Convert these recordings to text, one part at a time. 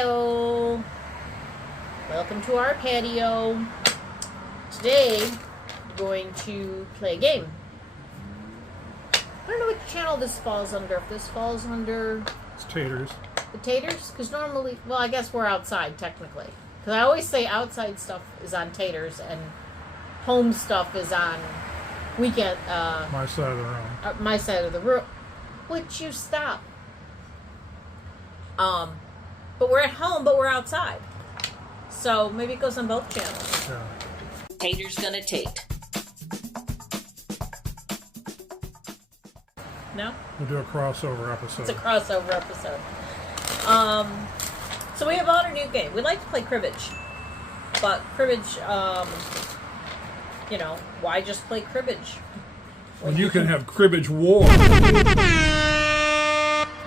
Hello. Welcome to our patio. Today, we're going to play a game. I don't know which channel this falls under. If this falls under... It's taters. The taters? Because normally... Well, I guess we're outside, technically. Because I always say outside stuff is on taters and home stuff is on weekend... my side of the room. My side of the room. Would you stop? But we're at home, but we're outside. So maybe it goes on both channels. Yeah. Tater's gonna tate. No? We'll do a crossover episode. It's a crossover episode. So we have bought a new game. We like to play cribbage. But cribbage, why just play cribbage? When you can have cribbage wars.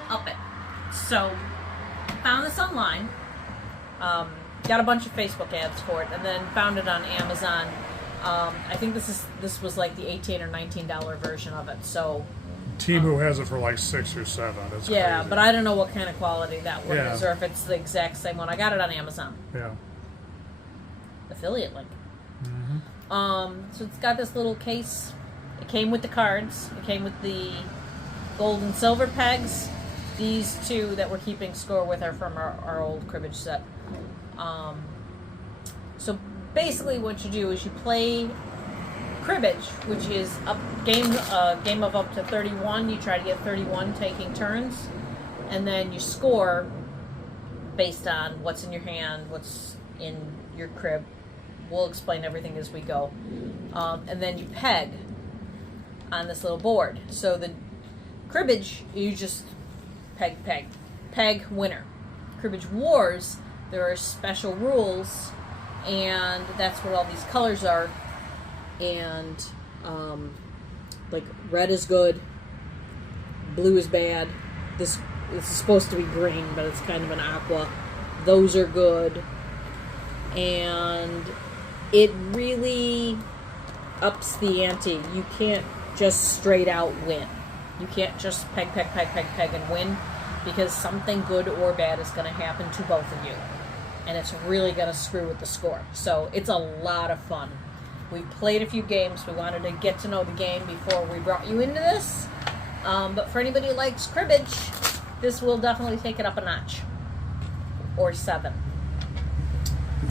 Up it. So, found this online. Got a bunch of Facebook ads for it, and then found it on Amazon. I think this was like the $18 or $19 version of it. So Timu has it for like 6 or 7. It's crazy. but I don't know what kind of quality that one Yeah. is, or if it's the exact same one. I got it on Amazon. Yeah. Affiliate link. Mm-hmm. So it's got this little case. It came with the cards. It came with the gold and silver pegs. These two that we're keeping score with are from our old cribbage set. So basically what you do is you play cribbage, which is a game of up to 31. You try to get 31 taking turns, and then you score based on what's in your hand, what's in your crib. We'll explain everything as we go. And then you peg on this little board. So the cribbage, you just peg, winner. Cribbage Wars, there are special rules, and that's what all these colors are. And like red is good, blue is bad. This is supposed to be green, but it's kind of an aqua. Those are good, and it really ups the ante. You can't just straight out win. You can't just peg and win, because something good or bad is going to happen to both of you. And it's really going to screw with the score. So it's a lot of fun. We played a few games. We wanted to get to know the game before we brought you into this. But for anybody who likes cribbage, this will definitely take it up a notch. Or 7.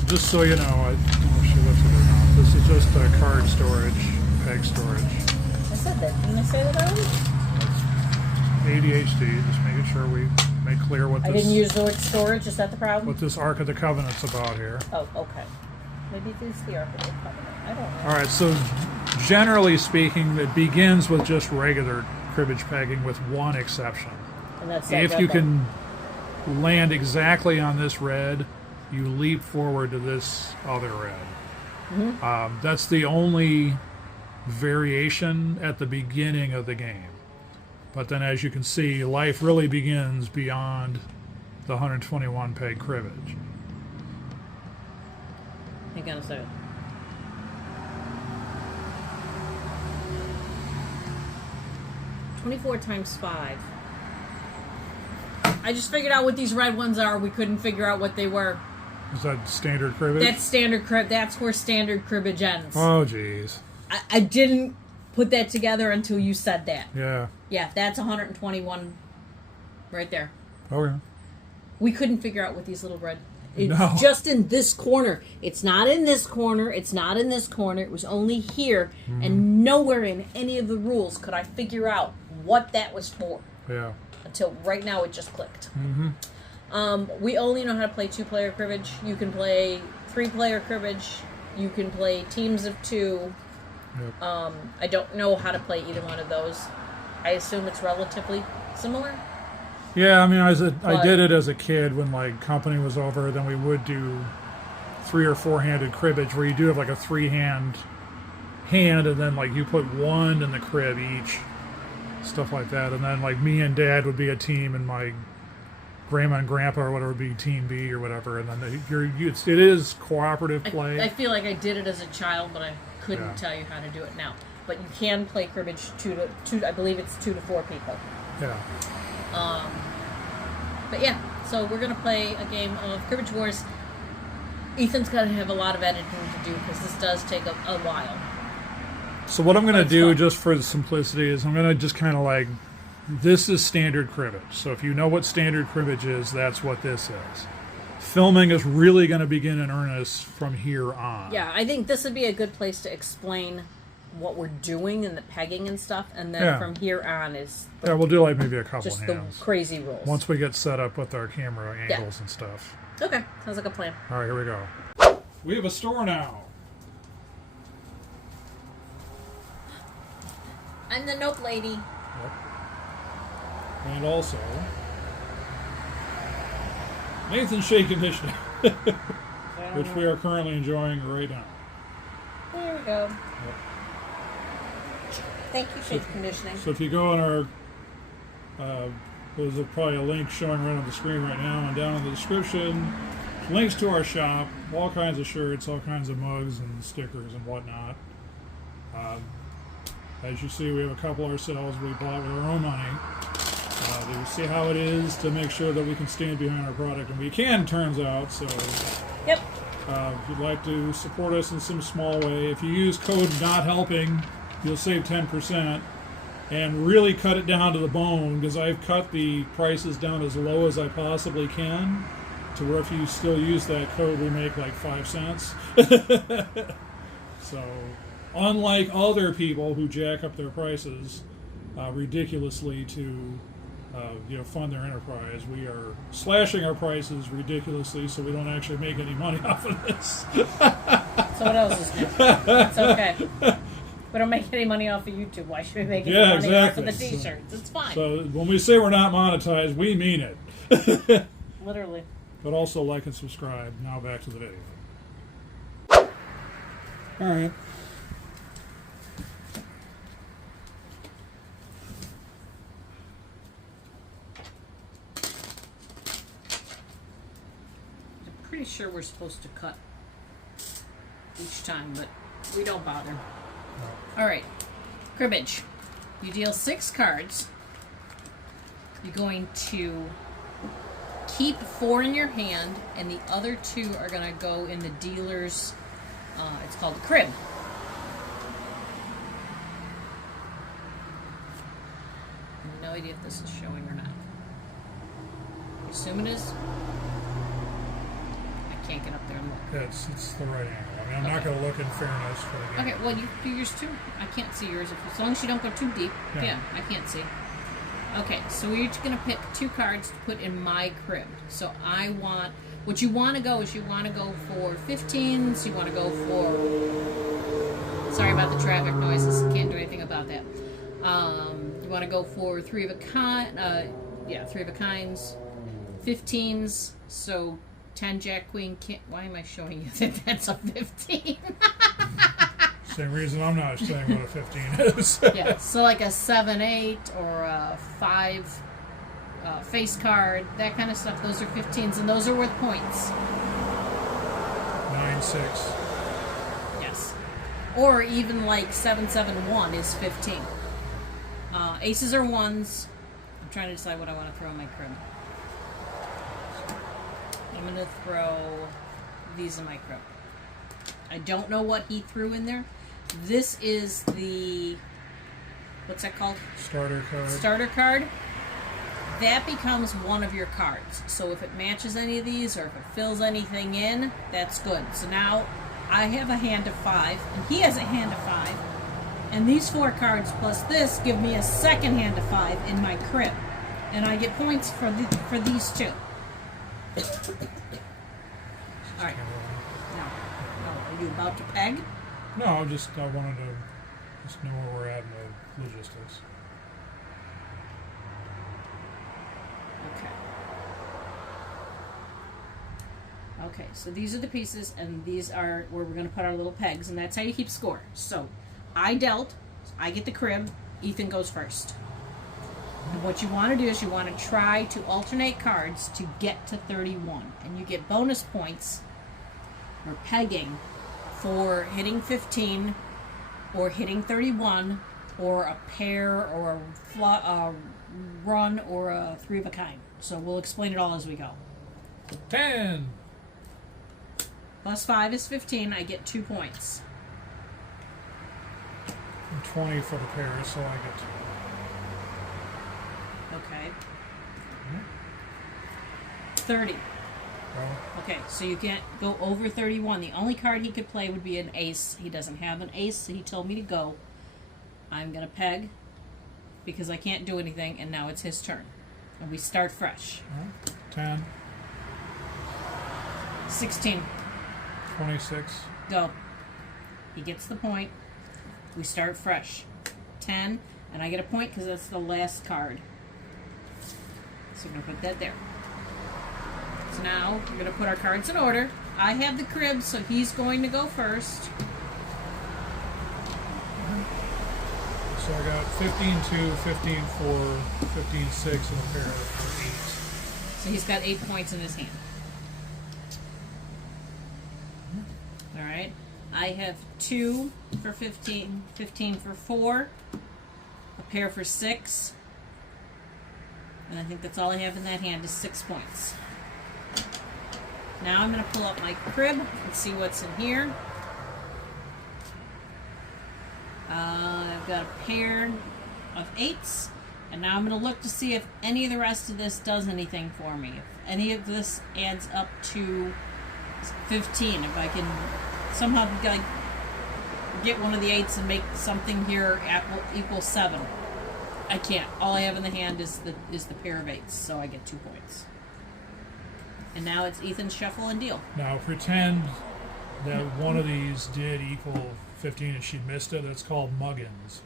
Just so you know, she lifted her mouth. This is just card storage, peg storage. I said that. Didn't I say that already? ADHD, just making sure we make clear what this... I didn't use the word storage. Is that the problem? What this Ark of the Covenant's about here. Oh, okay. Maybe it is the Ark of the Covenant. I don't know. Alright, so generally speaking, it begins with just regular cribbage pegging with one exception. And that's that if red you one. can land exactly on this red, you leap forward to this other red. Mm-hmm. That's the only variation at the beginning of the game. But then, as you can see, life really begins beyond the 121 peg cribbage. Hang on a second. $24 times 5. I just figured out what these red ones are. We couldn't figure out what they were. Is that standard cribbage? That's standard crib. That's where standard cribbage ends. Oh, jeez. I didn't put that together until you said that. Yeah. Yeah, that's 121 right there. Okay. We couldn't figure out what these little red... It's No. just in this corner. It's not in this corner. It's not in this corner. It was only here. Mm-hmm. And nowhere in any of the rules could I figure out what that was for. Yeah. Until right now it just clicked. Mm-hmm. We only know how to play 2-player cribbage. You can play 3-player cribbage. You can play teams of 2. Yep. I don't know how to play either one of those. I assume it's relatively similar. Yeah, I mean, I did it as a kid when, like, company was over. Then we would do 3 or 4-handed cribbage, where you do have, like, a 3-hand hand, and then, like, you put 1 in the crib each. Stuff like that. And then, like, me and Dad would be a team, and my grandma and grandpa or whatever would be team B or whatever. And then it is cooperative play. I feel like I did it as a child, but I couldn't tell you how to do it now. But you can play cribbage 2 to I believe it's 2 to 4 people. Yeah. But yeah, So we're going to play a game of Cribbage Wars. Ethan's going to have a lot of editing to do because this does take a while. So what I'm going to do, fun. just for the simplicity, is I'm going to just kind of like, this is standard cribbage. So if you know what standard cribbage is, that's what this is. Filming is really going to begin in earnest from here on. Yeah, I think this would be a good place to explain what we're doing and the pegging and stuff, and then from here on is Yeah, we'll do like maybe a couple just hands. the crazy rules. Once we get set up with our camera angles and stuff. Okay, sounds like a plan. All right, here we go. We have a store now. I'm the nope lady. Yep. And also, Nathan's Shea Conditioner, which we are currently enjoying right now. There we go. Yep. Thank you, shade conditioning. So if you go on our, there's probably a link showing right on the screen right now, and down in the description, links to our shop, all kinds of shirts, all kinds of mugs and stickers and whatnot. As you see, we have a couple ourselves we bought with our own money. To see how it is, to make sure that we can stand behind our product, and we can, turns out. So, Yep. if you'd like to support us in some small way, if you use code NOTHELPING, you'll save 10%, and really cut it down to the bone, because I've cut the prices down as low as I possibly can, to where if you still use that code, we make like 5 cents. So, unlike other people who jack up their prices ridiculously to fund their enterprise, we are slashing our prices ridiculously so we don't actually make any money off of this. So what else is new? It's okay. We don't make any money off of YouTube. Why should we make any money off of the t-shirts? It's fine. So when we say we're not monetized, we mean it. Literally. But also like and subscribe. Now back to the video. All right. I'm pretty sure we're supposed to cut each time, but we don't bother. All right, cribbage. You deal 6 cards. You're going to keep 4 in your hand, and the other 2 are going to go in the dealer's, it's called the crib. I have no idea if this is showing or not. I assume it is. I can't get up there and look. Yeah, it's the right angle. I mean, I'm not going to look in fairness for the game. Okay, well, you do yours too. I can't see yours. As long as you don't go too deep. Yeah, I can't see. Okay, so we're each going to pick 2 cards to put in my crib. So I want, what you want to go is you want to go for 15s. You want to go for, sorry about the traffic noises. Can't do anything about that. You want to go for 3 of a kind, 3 of a kinds, 15s. So 10, Jack, Queen, King. Why am I showing you that that's a 15? Same reason I'm not saying what a 15 is. Yeah, so like a 7, 8, or a 5 face card, that kind of stuff. Those are 15s, and those are worth points. 9, 6. Yes. Or even like 7, 7, 1 is 15. Aces are 1s. I'm trying to decide what I want to throw in my crib. I'm going to throw these in my crib. I don't know what he threw in there. This is the, what's that called? Starter card. Starter card. That becomes one of your cards. So if it matches any of these, or if it fills anything in, that's good. So now I have a hand of 5, and he has a hand of 5. And these 4 cards plus this give me a second hand of 5 in my crib. And I get points for these 2. All right. Now, are you about to peg? No, I wanted to just know where we're at in the logistics. Okay. Okay, so these are the pieces, and these are where we're going to put our little pegs, and that's how you keep score. So, I dealt, I get the crib, Ethan goes first. And what you want to do is you want to try to alternate cards to get to 31, and you get bonus points or pegging for hitting 15 or hitting 31 or a pair or a run or a 3 of a kind. So we'll explain it all as we go. 10. Plus 5 is 15. I get 2 points. And 20 for the pair, so I get 2. Okay. 30. Well, Okay, so you can't go over 31. The only card he could play would be an ace. He doesn't have an ace, so he told me to go. I'm going to peg because I can't do anything, and now it's his turn. And we start fresh. 10. 16. 26. Go. He gets the point. We start fresh. 10, and I get a point because that's the last card. So we're going to put that there. So now we're going to put our cards in order. I have the crib, so he's going to go first. So I got 15-2, 15-4, 15-6, and a pair of 8. So he's got 8 points in his hand. All right. I have 2 for 15, 15 for 4, a pair for 6, and I think that's all I have in that hand is 6 points. Now I'm going to pull up my crib and see what's in here. I've got a pair of 8s, and now I'm going to look to see if any of the rest of this does anything for me. If any of this adds up to 15, if I can somehow like get one of the 8s and make something here equal 7. I can't. All I have in the hand is the pair of 8s, so I get 2 points. And now it's Ethan's shuffle and deal. Now pretend that one of these did equal 15 and she missed it. That's called muggins.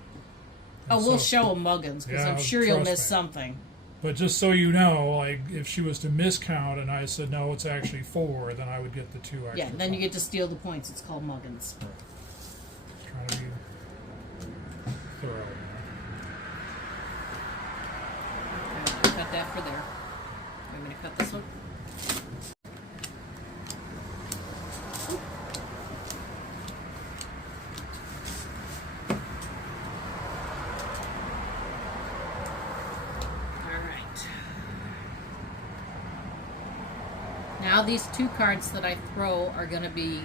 And We'll show him muggins because Yeah, I'm sure you'll trust miss me. something. But just so you know, like if she was to miscount and I said no, it's actually 4, then I would get the 2 extra. Yeah, then you get points. to steal the points. It's called muggins. Trying to be thorough. Cut that for there. I'm going to cut this one. Now these 2 cards that I throw are going to be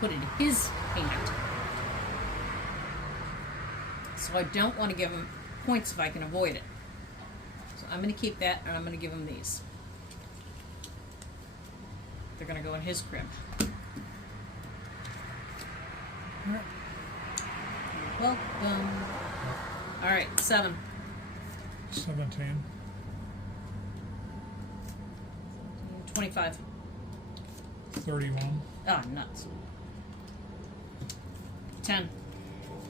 put in his hand. So I don't want to give him points if I can avoid it. So I'm going to keep that, and I'm going to give him these. They're going to go in his crib. Right. Welcome. All right, 7. 17. 25. 31. Oh, nuts. 10.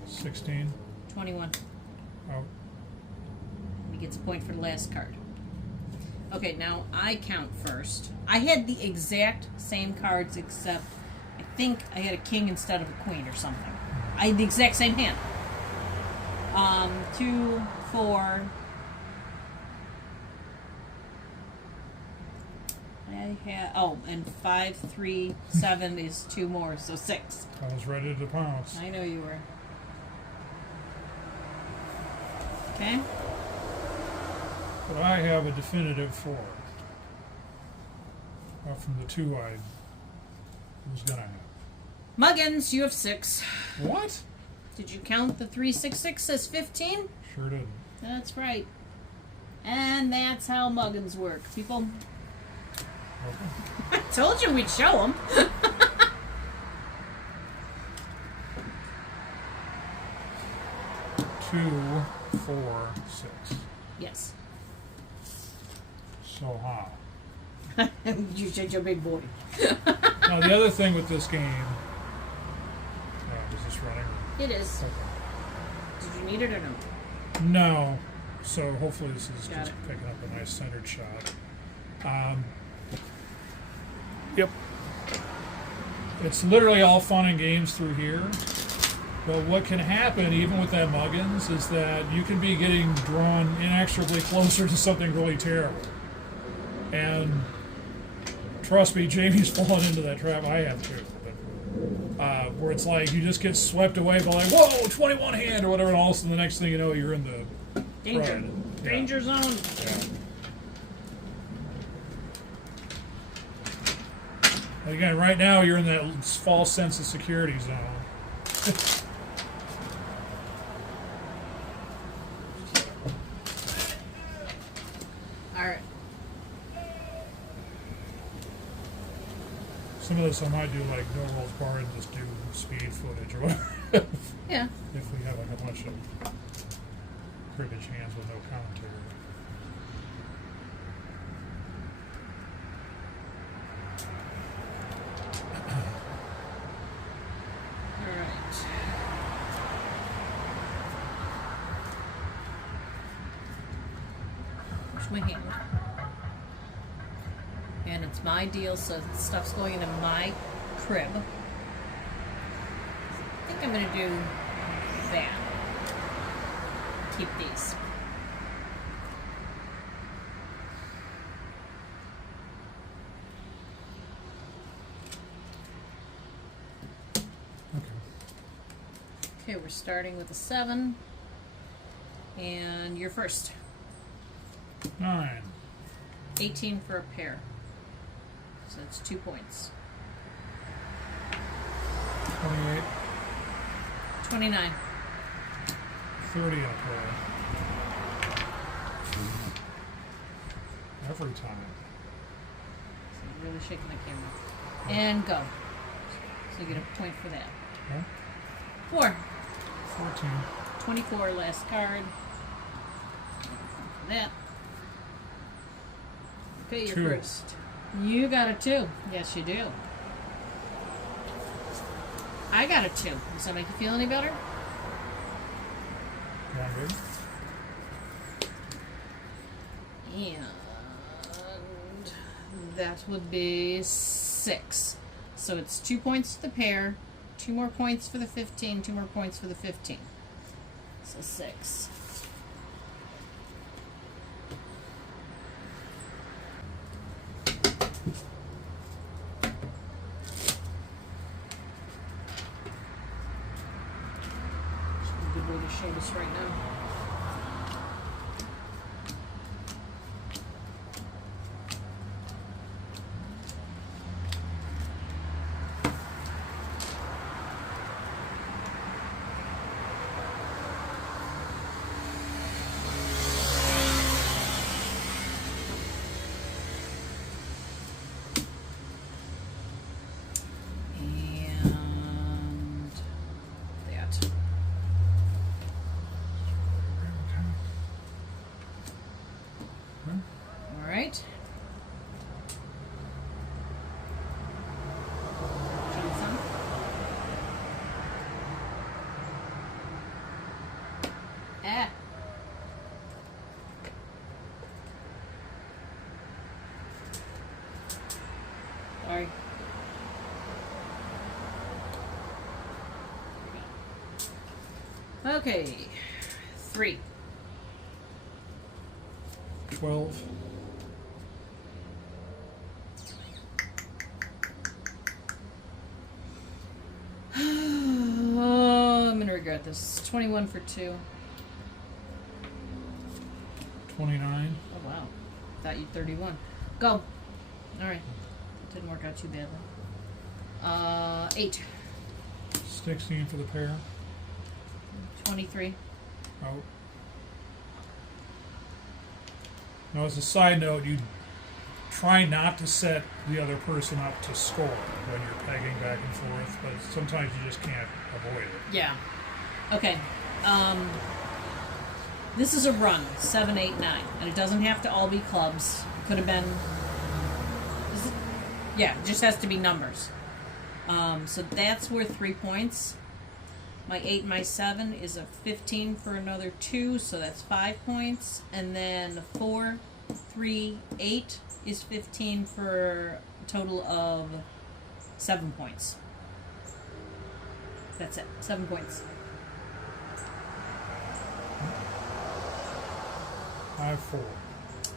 16. 21. Out. He gets a point for the last card. Okay, now I count first. I had the exact same cards except I think I had a king instead of a queen or something. I had the exact same hand. 2, 4. I had, and 5, 3, 7 is 2 more, so 6. I was ready to pounce. I know you were. Okay. But I have a definitive 4. Up from the 2 I was gonna have. Muggins, you have 6. What? Did you count the 366 as 15? Sure didn't. That's right. And that's how muggins work. People, Okay. I told you we'd show them. 2, 4, 6. Yes. So how? You said you're a big boy. Now the other thing with this game. Is this running? It is. Okay. Did you need it or no? No. So hopefully this is Got just it. picking up a nice centered shot. Yep. It's literally all fun and games through here. But what can happen, even with that muggins, is that you can be getting drawn inexorably closer to something really terrible. And trust me, Jamie's fallen into that trap. I have too. But, where it's like you just get swept away by like, whoa, 21 hand or whatever, and all of a sudden the next thing you know, you're in the Danger. crud. Yeah. Danger zone. Yeah. Again, right now you're in that false sense of security zone. All right. Some of this I might do like no rolls bar and just do speed footage or whatever. Yeah. If we have like a bunch of cribbage hands with no commentary. All right. Where's my hand? And it's my deal, so stuff's going into my crib. I think I'm gonna do that. Keep these. Okay. Okay, we're starting with a 7. And you're first. 9. 18 for a pair. So that's 2 points. 28. 29. 30 up there. Every time. So you're really shaking the camera. And go. So you get a point for that. Okay. 4. 14. 24, last card. That. Okay, you're 2. first. You got a 2. Yes, you do. I got a 2. Does that make you feel any better? Going good. And that would be 6. So it's 2 points to the pair, 2 more points for the 15, 2 more points for the 15. So 6. Good way to show this right now. And that. Okay. All right. Johnson. Ah. Sorry. Okay. 3. 12. Oh, I'm gonna regret this. 21 for 2. 29. Oh wow. Thought you'd 31. Go. Alright. Didn't work out too badly. 8. 16 for the pair. 23. Oh. Now, as a side note, you try not to set the other person up to score when you're pegging back and forth, but sometimes you just can't avoid it. Yeah. Okay. This is a run. 7, 8, 9. And it doesn't have to all be clubs. It could have been... Yeah, it just has to be numbers. So that's worth 3 points. My 8 and my 7 is a 15 for another 2, so that's 5 points. And then 4, 3, 8 is 15 for a total of 7 points. That's it. 7 points. I have 4.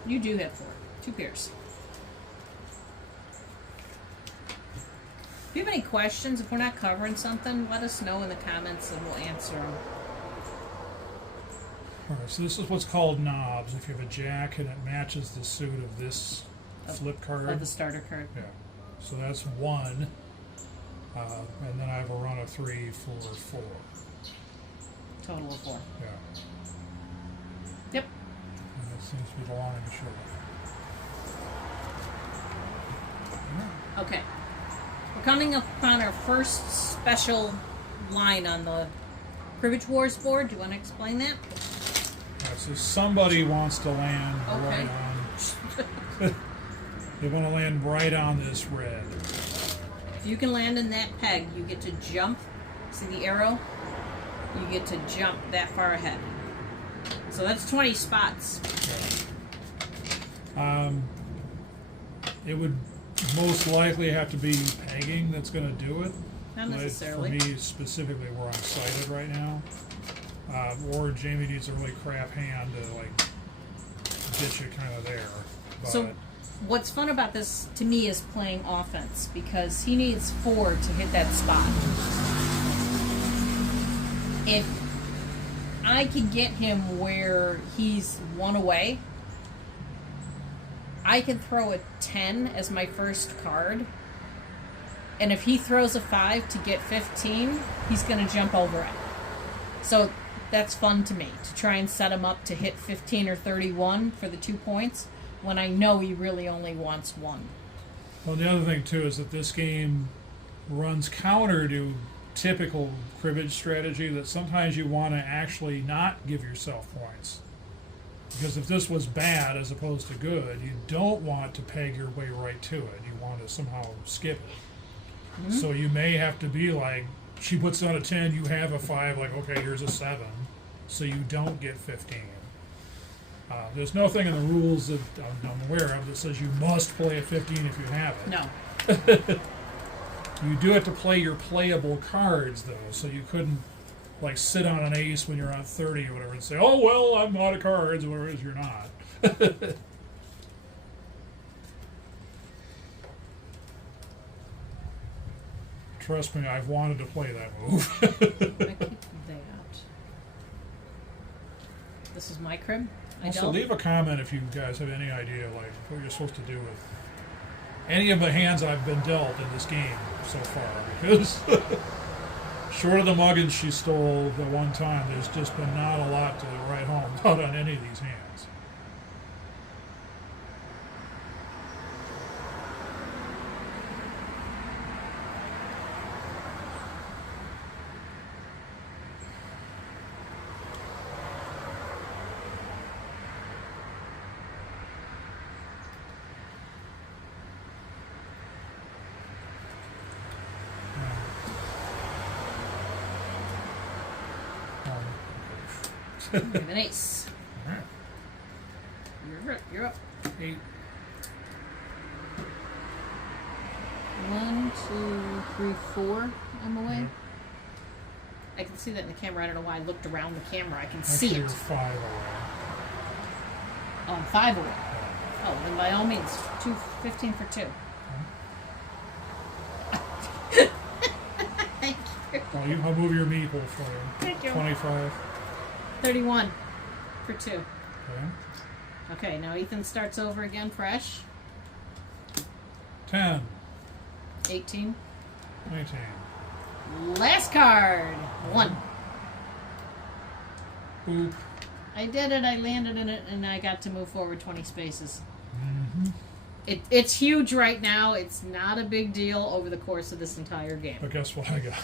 You do have 4. 2 pairs. If you have any questions, if we're not covering something, let us know in the comments and we'll answer them. Alright, so this is what's called knobs. If you have a jack and it matches the suit of this flip card. Of the starter card. Yeah. So that's 1. And then I have a run of 3 for 4. Total of 4. Yeah. Yep. And that seems to be the long and the short. Okay. We're coming upon our first special line on the Cribbage Wars board. Do you want to explain that? So somebody wants to land Okay. right on. They want to land right on this red. If you can land in that peg, you get to jump. See the arrow? You get to jump that far ahead. So that's 20 spots. It would most likely have to be pegging that's going to do it. Not But necessarily. for me, specifically where I'm sighted right now. Or Jamie needs a really crap hand to like get you kind of there. But So what's fun about this to me is playing offense because he needs 4 to hit that spot. If I can get him where he's 1 away, I can throw a 10 as my first card. And if he throws a 5 to get 15, he's going to jump over it. So that's fun to me, to try and set him up to hit 15 or 31 for the 2 points when I know he really only wants 1. well, the other thing too is that this game runs counter to typical cribbage strategy that sometimes you want to actually not give yourself points. Because if this was bad as opposed to good, you don't want to peg your way right to it. You want to somehow skip it. Mm-hmm. So you may have to be like, she puts out a 10, you have a 5, like, okay, here's a 7. So you don't get 15. There's nothing in the rules that I'm aware of that says you must play a 15 if you have it. No. You do have to play your playable cards, though, so you couldn't, like, sit on an ace when you're on 30 or whatever and say, oh, well, I'm out of cards, whereas you're not. Trust me, I've wanted to play that move. I keep that. This is my crib. I Also, don't. leave a comment if you guys have any idea, like, what you're supposed to do with any of the hands I've been dealt in this game so far, because short of the muggins she stole the one time, there's just been not a lot to write home about on any of these hands. You have an ace. Alright. You're up. 8. 1, 2, 3, 4. I'm away. Yeah. I can see that in the camera. I don't know why I looked around the camera. I can see Actually, it. you're 5 away. Oh, I'm 5 away. Oh, then by all means, 15 for 2. Thank you. Well, I'll move your meeple for you. Thank you. 25. 31 for 2. Okay. Okay, now Ethan starts over again fresh. 10. 18. 19. Last card. 1. Boop. I did it. I landed in it, and I got to move forward 20 spaces. Mm-hmm. It's huge right now. It's not a big deal over the course of this entire game. But guess what I got?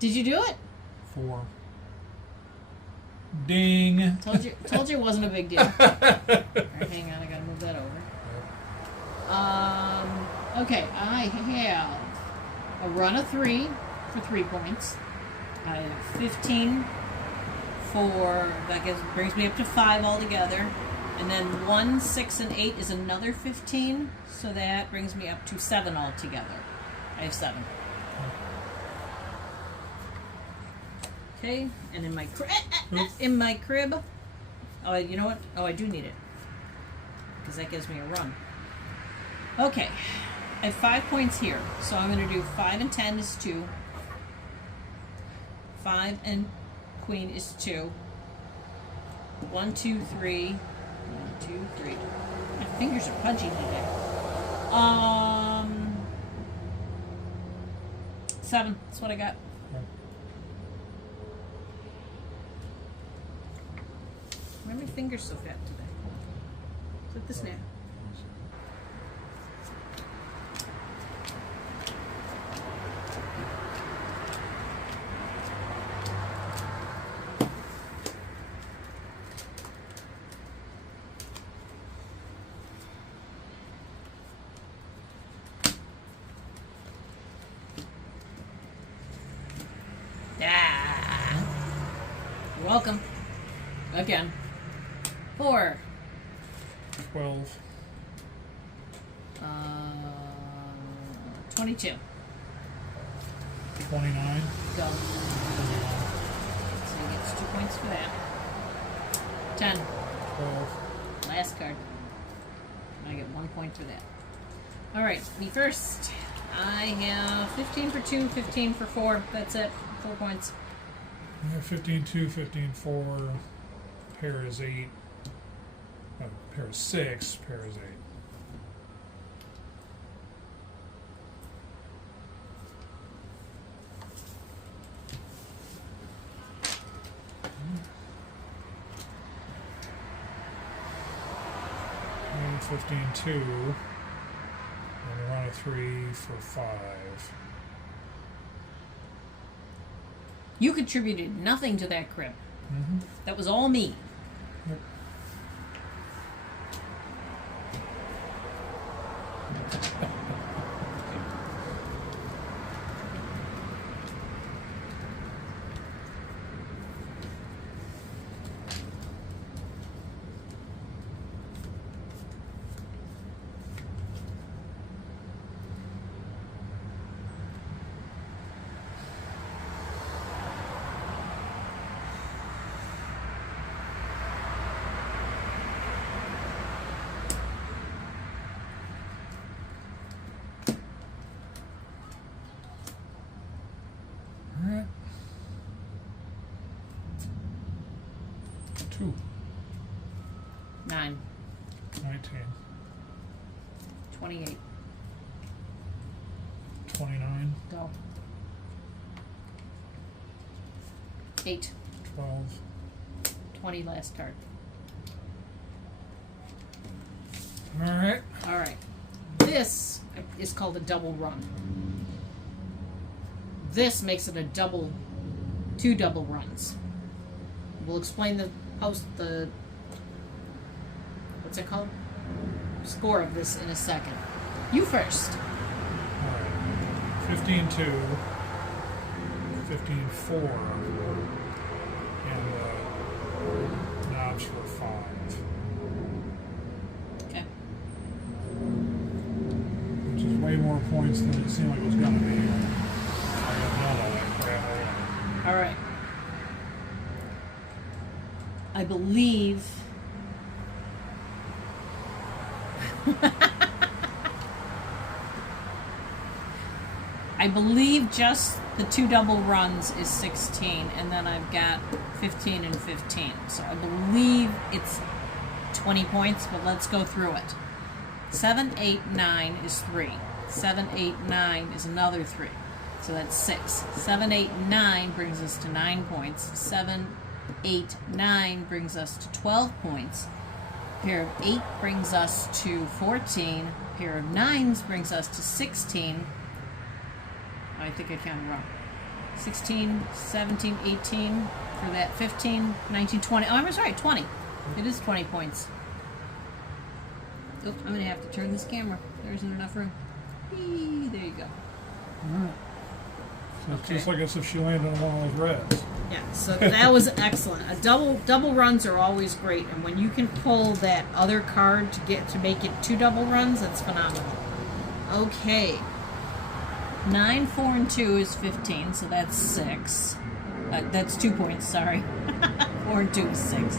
Did you do it? 4. Ding. Told you it wasn't a big deal. All right, hang on. I gotta move that over. Okay, I have a run of 3 for 3 points. I have 15 for, that brings me up to 5 altogether. And then 1, 6, and 8 is another 15, so that brings me up to 7 altogether. I have 7. Okay, and in my crib, oh, you know what? Oh, I do need it because that gives me a run. Okay, I have 5 points here, so I'm going to do 5 and 10 is 2. 5 and queen is 2. 1, 2, 3. 1, 2, 3. My fingers are pudgy today. 7. That's what I got. Why are my fingers so fat today? Look at this now. You're welcome. Again. 4. 12. 22. 29. Go. So he gets 2 points for that. 10. 12. Last card. I get 1 point for that. Alright, me first. I have 15 for 2, 15 for 4. That's it. 4 points. I have 15, 2, 15, 4. Pair is 8. Pair is 6. Pair is 8. And 15, 2. And we're on a 3 for 5. You contributed nothing to that crib. Mm-hmm. That was all me. Yep. All right. 2. 9. 19. 28. 29. Go. 8. 12. 20 last card. All right. Alright. This is called a double run. This makes it a double, 2 double runs. We'll explain the what's it called? Score of this in a second. You first. All right. 15, 2. 15, 4. And knobs for 5. Okay. Which is way more points than it seemed like it was going to be. I got none of that crap. Alright. I believe just the 2 double runs is 16, and then I've got 15 and 15. So I believe it's 20 points, but let's go through it. 7, 8, 9 is 3. 7, 8, 9 is another 3. So that's 6. 7, 8, 9 brings us to 9 points. 7, 8, 9 brings us to 12 points. Pair of 8 brings us to 14. Pair of 9s brings us to 16. I think I counted wrong. 16, 17, 18 for that. 15, 19, 20. Oh, I was right, 20. It is 20 points. Oop, I'm going to have to turn this camera. There isn't enough room. Whee, there you go. All right. So it's Okay. just like as if she landed on one of those reds. Yeah, so that was excellent. A double runs are always great, and when you can pull that other card to make it 2 double runs, that's phenomenal. Okay. 9, 4, and 2 is 15, so that's 6. That's 2 points, sorry. 4 and 2 is 6.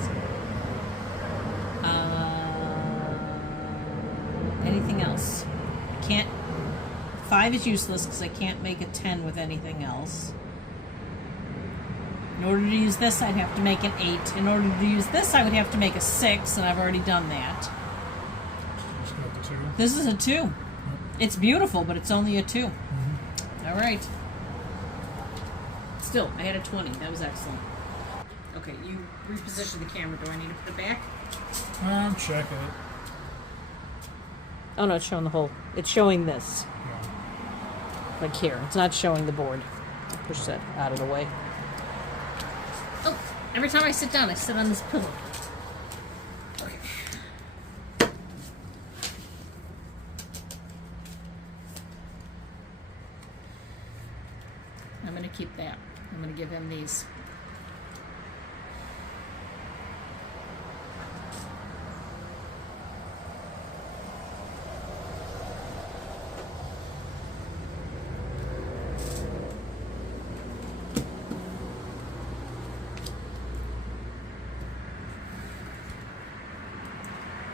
Anything else? Can't. 5 is useless because I can't make a 10 with anything else. In order to use this, I'd have to make an 8. In order to use this, I would have to make a 6, and I've already done that. Just got the 2. This is a 2. It's beautiful, but it's only a 2. Mm-hmm. All right. Still, I had a 20. That was excellent. Okay, you reposition the camera. Do I need to put it back? Check it. Oh no, it's showing the whole. It's showing this. Yeah. Like here. It's not showing the board. I'll push that out of the way. Oh, every time I sit down, I sit on this pillow. Okay. I'm going to keep that. I'm going to give him these.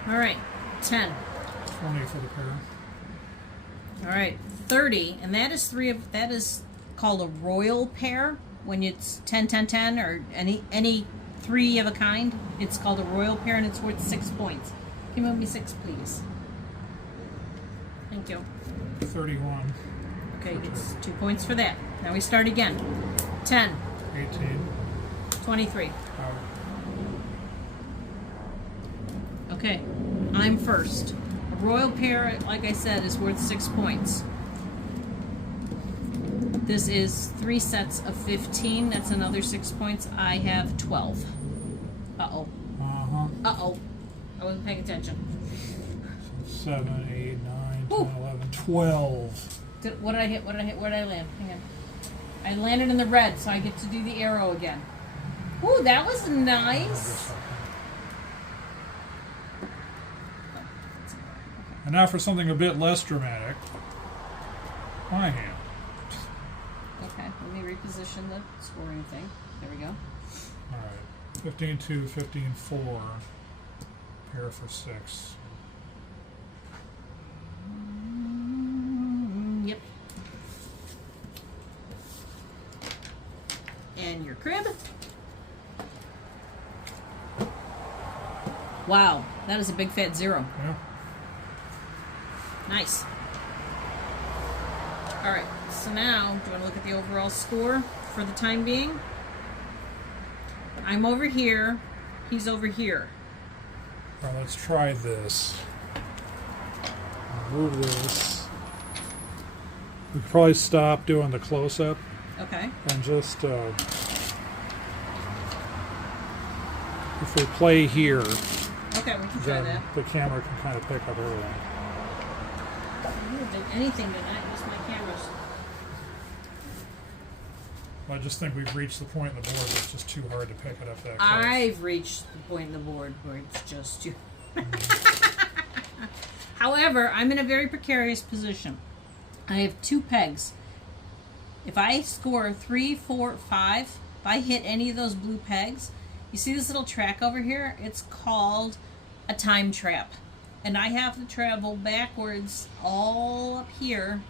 All right, 10. 20 for the pair. All right, 30, and that is that is called a royal pair. When it's 10, 10, 10, or any 3 of a kind, it's called a royal pair, and it's worth 6 points. Give me 6, please. Thank you. 31. Okay, it's 2 points for that. Now we start again. 10. 18. 23. Out. Okay, I'm first. A royal pair, like I said, is worth 6 points. This is 3 sets of 15. That's another 6 points. I have 12. Uh-oh. Uh-huh. Uh-oh. I wasn't paying attention. 7, 8, 9, Woo. 10, 11, 12. What did I hit? What did I hit? Where did I land? Hang on. I landed in the red, so I get to do the arrow again. Ooh, that was nice. And now for something a bit less dramatic. My hand. Okay, let me reposition the scoring thing. There we go. Alright. 15, 2, 15, 4. Pair for 6. Yep. And your crib. Wow, that is a big fat 0. Yeah. Nice. Alright, so now, do you want to look at the overall score for the time being? I'm over here, he's over here. Alright, let's try this. Move this. We could probably stop doing the close-up Okay. and just, if we play here, Okay, we can try then that. the camera can kind of pick up everything. I haven't done anything tonight, just my cameras. I just think we've reached the point in the board where it's just too hard to pick it up that close. I've reached the point in the board where it's just too. However, I'm in a very precarious position. I have 2 pegs. If I score 3, 4, 5, if I hit any of those blue pegs, you see this little track over here? It's called a time trap. And I have to travel backwards all up here,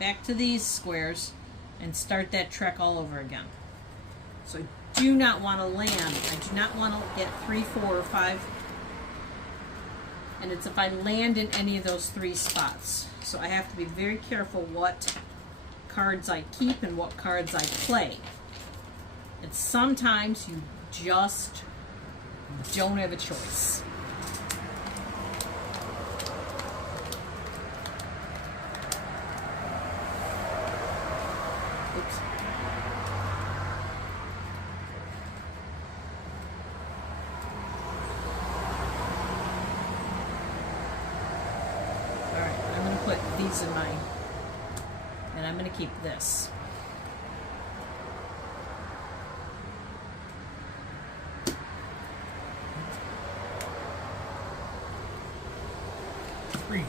back to these squares, and start that trek all over again. So I do not want to land. I do not want to get 3, 4, or 5. And it's if I land in any of those 3 spots. So I have to be very careful what cards I keep and what cards I play. And sometimes you just don't have a choice. Oops. Alright, I'm going to put these in my, and I'm going to keep this. Three.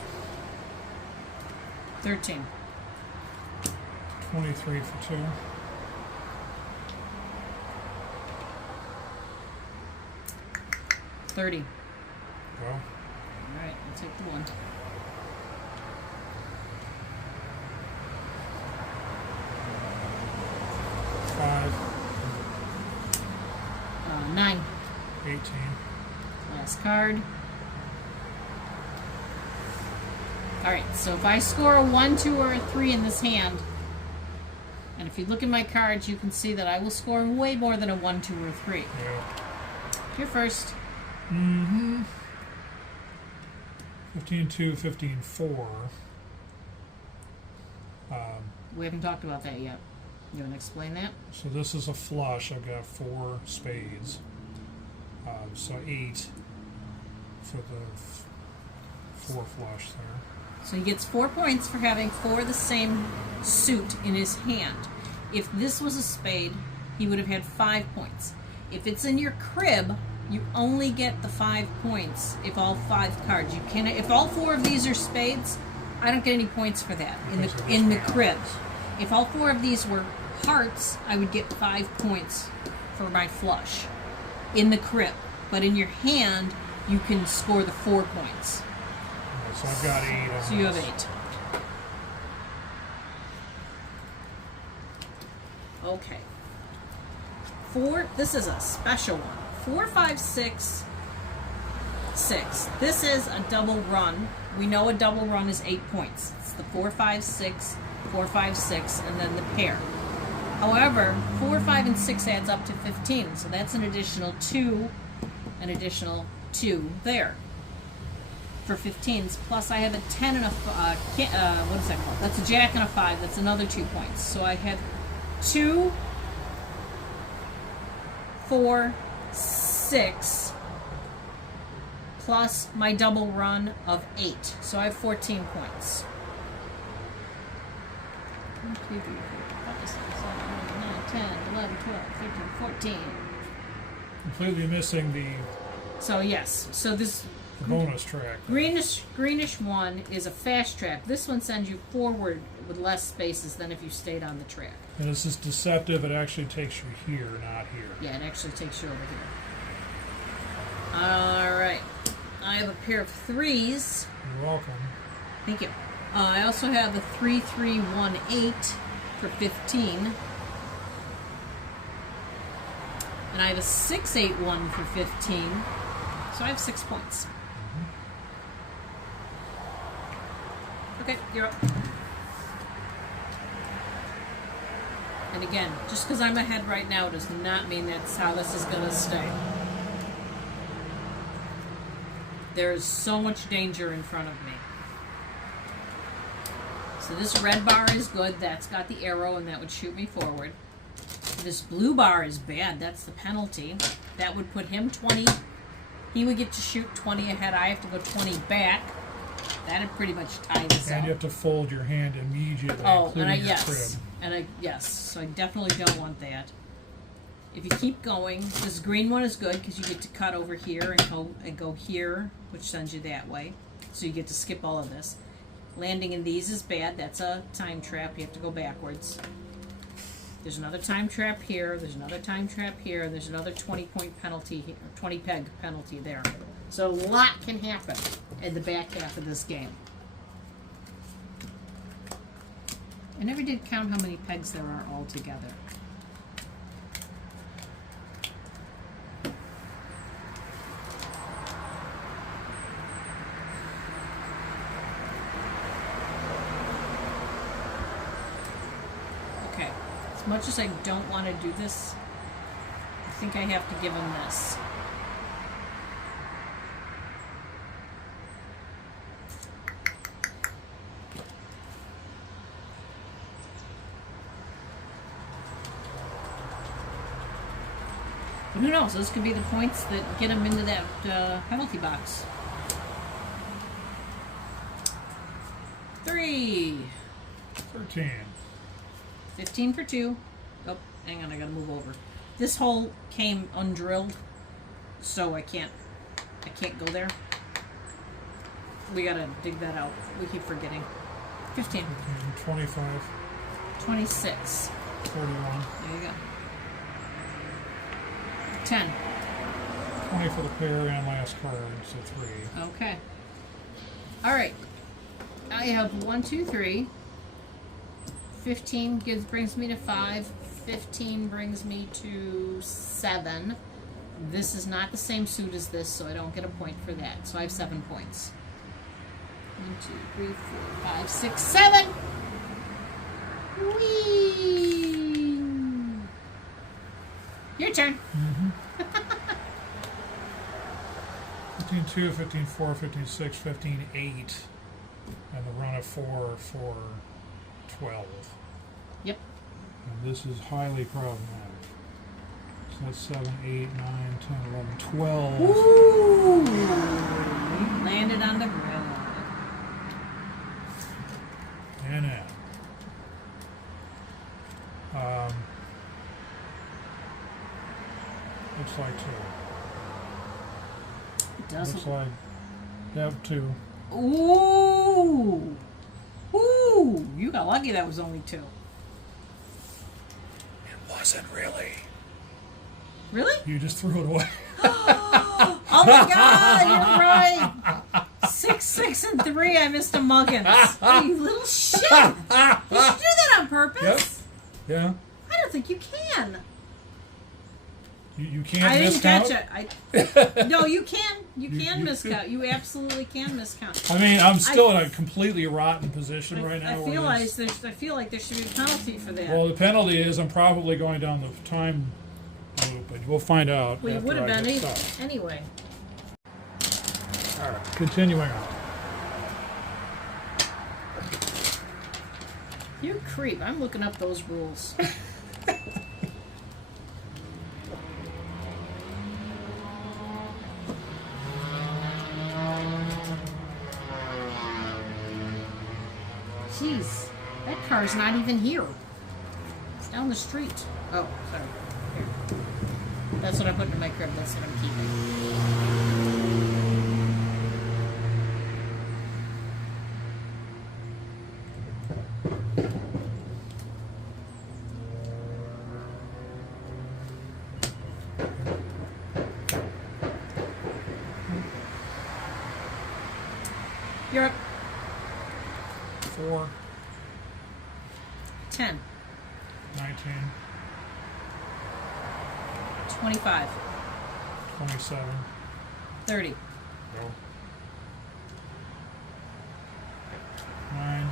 13. 23 for 2. $30. Go. Alright, I'll take the 1. Five. 9. 18. Last card. Alright, so if I score a 1, 2, or a 3 in this hand, And if you look at my cards, you can see that I will score way more than a 1, 2, or 3. Yeah. You're first. 15-2, 15-4. We haven't talked about that yet. You want to explain that? So this is a flush. I've got 4 spades. So 8 for the 4 flush there. So he gets 4 points for having 4 of the same suit in his hand. If this was a spade, he would have had 5 points. If it's in your crib, you only get the 5 points if all 5 cards. You can if all 4 of these are spades, I don't get any points for that in the crib. If all 4 of these were hearts, I would get 5 points for my flush in the crib. But in your hand, you can score the 4 points. So I've got 8. So you have 8. Okay. 4. This is a special one. 4, 5, 6, 6. This is a double run. We know a double run is 8 points. It's the 4, 5, 6, 4, 5, 6, and then the pair. However, 4, 5, and 6 adds up to 15. So that's an additional 2 there for 15s. Plus I have a 10 and a, what is that called? That's a jack and a 5. That's another 2 points. So I have 2, 4, 6, plus my double run of 8. So I have 14 points. 1, 2, 3, 4, 5, 6, 7, 8, 9, 10, 11, 12, 13, 14. Completely missing the So yes, so this bonus track. greenish one is a fast track. This one sends you forward with less spaces than if you stayed on the track. And this is deceptive. It actually takes you here, not here. Yeah, it actually takes you over here. Alright. I have a pair of 3s. You're welcome. Thank you. I also have a 3, 3, 1, 8 for 15. And I have a 6, 8, 1 for 15. So I have 6 points. Okay, you're up. And again, just because I'm ahead right now does not mean that's how this is going to stay. There's so much danger in front of me. So this red bar is good. That's got the arrow, and that would shoot me forward. This blue bar is bad. That's the penalty. That would put him 20. He would get to shoot 20 ahead. I have to go 20 back. That would pretty much tie this up. And you have to fold your hand immediately, including your crib. Yes, so I definitely don't want that. If you keep going, this green one is good because you get to cut over here and go here, which sends you that way. So you get to skip all of this. Landing in these is bad. That's a time trap. You have to go backwards. There's another time trap here. There's another time trap here. There's another 20-point penalty here, 20 peg penalty there. So a lot can happen in the back half of this game. I never did count how many pegs there are altogether. Okay, as much as I don't want to do this, I think I have to give him this. Who knows? Those could be the points that get him into that penalty box. 3. 13. 15 for 2. Oh, hang on, I gotta move over. This hole came undrilled, so I can't go there. We gotta dig that out. We keep forgetting. 15. 25. 26. 31. There you go. 10. 20 for the pair and last card, so 3. Okay. Alright. I have 1, 2, 3. 15 brings me to 5. 15 brings me to 7. This is not the same suit as this, so I don't get a point for that. So I have 7 points. 1, 2, 3, 4, 5, 6, 7! Whee! Your turn. 15-2, 15-4, 15-6, 15-8. And the run of 4 for 12. Yep. And this is highly problematic. So that's 7, 8, 9, 10, 11, 12. Ooh! Landed on the grill. And in. Looks like 2. It doesn't. Looks like you have 2. Ooh! Ooh! You got lucky that was only 2. It wasn't really. Really? You just threw it away. Oh my god, you're right! 6, 6, and 3, I missed a muggins. Oh, you little shit! Did you do that on purpose? Yep. Yeah. I don't think you can. You can't I didn't miscount? catch it. No, you can. You can miscount. You absolutely can miscount. I mean, I'm still in a completely rotten position right now. I feel like there should be a penalty for that. Well, the penalty is I'm probably going down the time loop, but we'll find out. Well, you would have after I been get stopped. anyway. All right, continuing on. You creep. I'm looking up those rules. Jeez, that car's not even here. It's down the street. Oh, sorry. Here. That's what I put in my crib. That's what I'm keeping. You're up. 4, 10, 19, 25, 27. 30, Go. 9.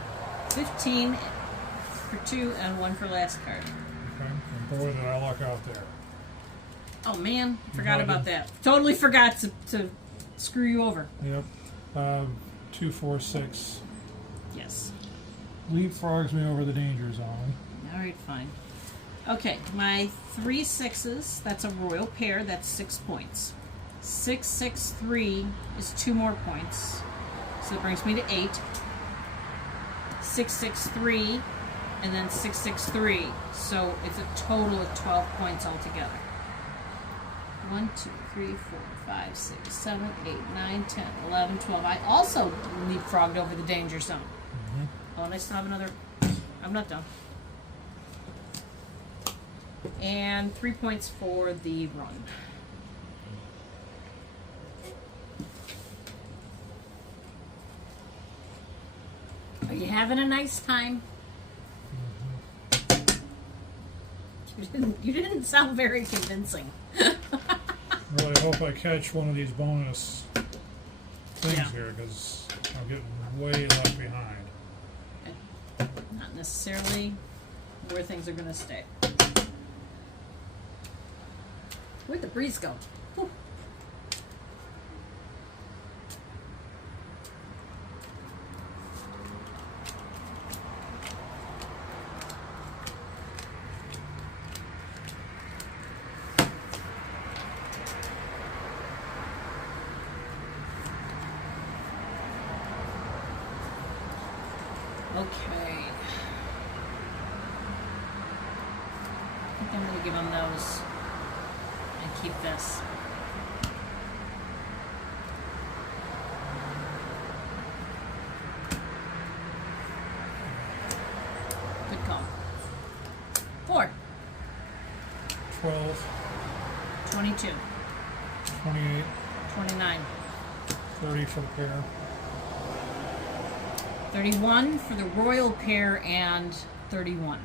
15 for 2 and 1 for last card. Okay. And boy, did I luck out there. Oh man, forgot No, I about didn't. that. Totally forgot to screw you over. Yep. 2, 4, 6. Yes. Leapfrogs me over the danger zone. All right, fine. Okay, my 3 6s. That's a royal pair. That's 6 points. 6, 6, 3 is 2 more points, so that brings me to 8. 6, 6, 3, and then 6, 6, 3. So it's a total of 12 points altogether. 1, 2, 3, 4, 5, 6, 7, 8, 9, 10, 11, 12. I also leapfrogged over the danger zone. Oh, and I still have another. I'm not done. And 3 points for the run. Are you having a nice time? You didn't sound very convincing. Really hope I catch one of these bonus things Yeah. here because I'm getting way left behind. Not necessarily where things are going to stay. Where'd the breeze go? Whew. Okay. I think I'm going to give him those and keep this. Good call. 4, 12, 22, 28, 29, 30 for the pair. 31 for the royal pair and 31.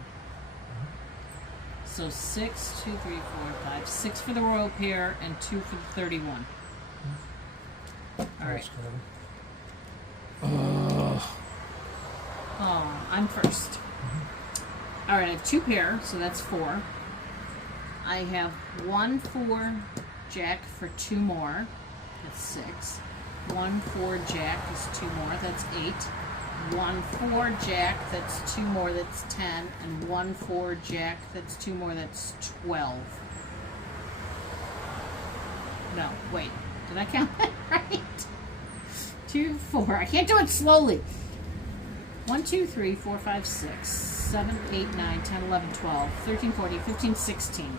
So 6, 2, 3, 4, 5, 6 for the royal pair and 2 for the 31. All right. That's good. Oh, I'm first. All right, I have 2 pair, so that's 4. I have 1 4 jack for 2 more. That's 6. 1 4 jack is 2 more. That's 8. 1 4 jack, that's 2 more. That's 10. And 1 4 jack, that's 2 more. That's 12. No, wait. Did I count that right? 2 4. I can't do it slowly. 1 2 3 4 5 6 7 8 9 10 11 12 13 14 15 16.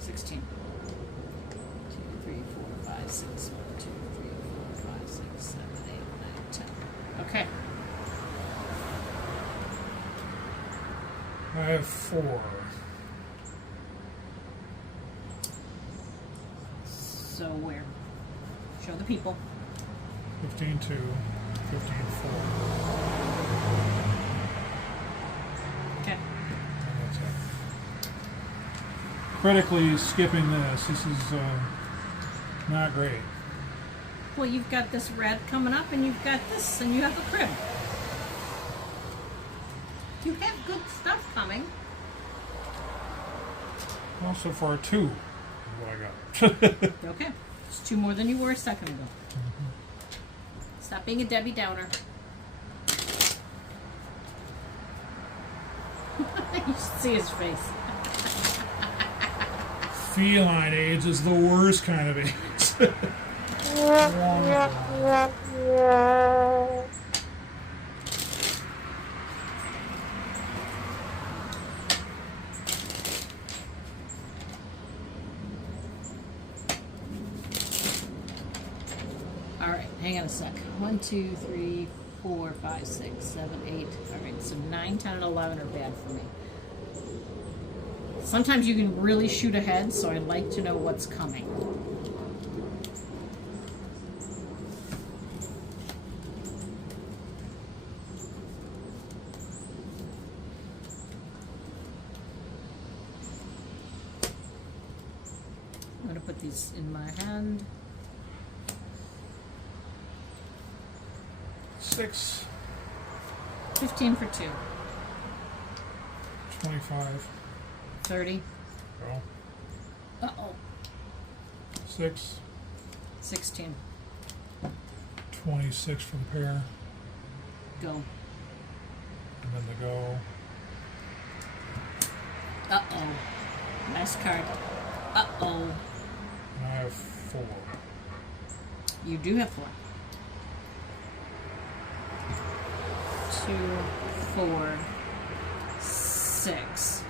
16. 2 3 4 5 6 1 2 3 4 5 6 7 8 9 10. Okay. I have 4. So where? Show the people. 15 2, 15 4. Okay. And that's it. Critically skipping this. This is not great. Well, you've got this red coming up, and you've got this, and you have a crib. You have good stuff coming. Well, so far 2 is what I got. Okay. It's 2 more than you were a second ago. Stop being a Debbie Downer. You should see his face. Feline AIDS is the worst kind of AIDS. Alright, hang on a sec. 1, 2, 3, 4, 5, 6, 7, 8. Alright, so 9, 10, and 11 are bad for me. Sometimes you can really shoot ahead, so I like to know what's coming. I'm going to put these in my hand. 6, 15 for 2. 25. 30. Go. Uh-oh. 6, 16. 26 for the pair. Go. And then the go. Uh-oh. Nice card. Uh-oh. And I have 4. You do have 4. 2, 4, 6.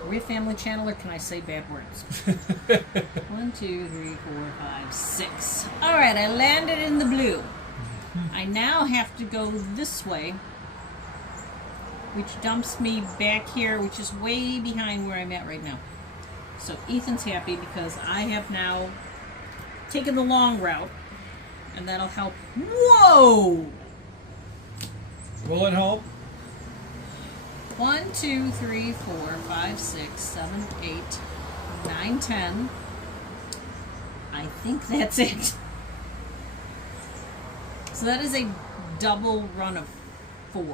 Are we a family channel, or can I say bad words? 1, 2, 3, 4, 5, 6. Alright, I landed in the blue. I now have to go this way, which dumps me back here, which is way behind where I'm at right now. So Ethan's happy because I have now taken the long route, and that'll help. Whoa! Will it help? 1, 2, 3, 4, 5, 6, 7, 8, 9, 10. I think that's it. So that is a double run of 4.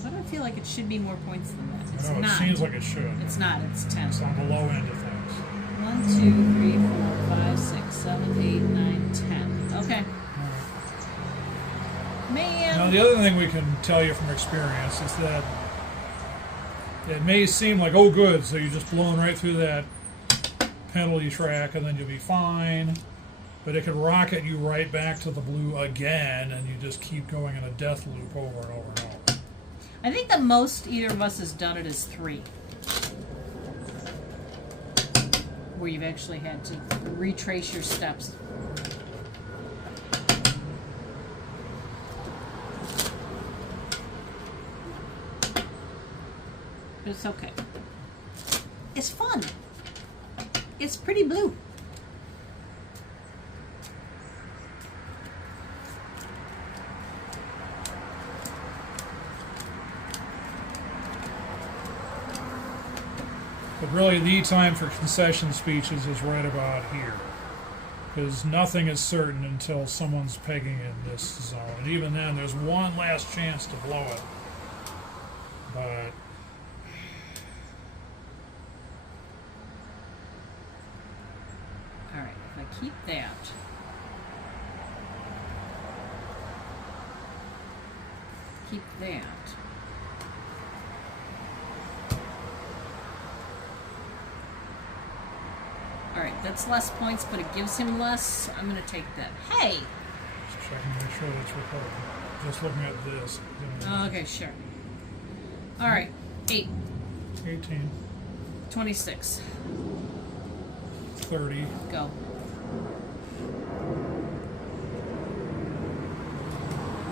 Why do I feel like it should be more points than that? It's I know, not. it seems like it should. It's not. It's 10. It's on the low end of things. 1, 2, 3, 4, 5, 6, 7, 8, 9, 10. Okay. Man. Now, the other thing we can tell you from experience is that it may seem like, oh, good, so you're just blowing right through that penalty track and then you'll be fine. But it could rocket you right back to the blue again, and you just keep going in a death loop over and over and over. I think the most either of us has done it is 3. Where you've actually had to retrace your steps. But it's okay. It's fun. It's pretty blue. But really, the time for concession speeches is right about here. Because nothing is certain until someone's pegging in this zone. And even then, there's one last chance to blow it. But Alright, if I keep that. Keep that. Alright, that's less points, but it gives him less. I'm going to take that. Hey! just checking to make sure that's recording. Just looking at this. Okay, sure. Alright, 8, 18, 26. 30. Go.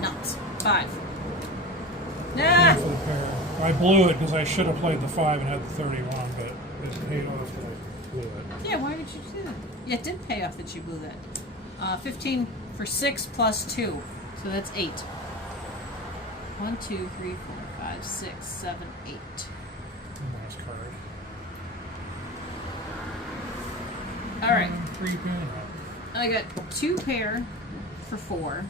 Nuts. 5. Ah! For the pair. I blew it because I should have played the 5 and had the 31, but it paid off that I blew it. Yeah, why did you do that? Yeah, it did pay off that you blew that. 15 for 6 plus 2. So that's 8. 1, 2, 3, 4, 5, 6, 7, 8. Nice card. Alright. Creeping up. I got 2 pair for 4.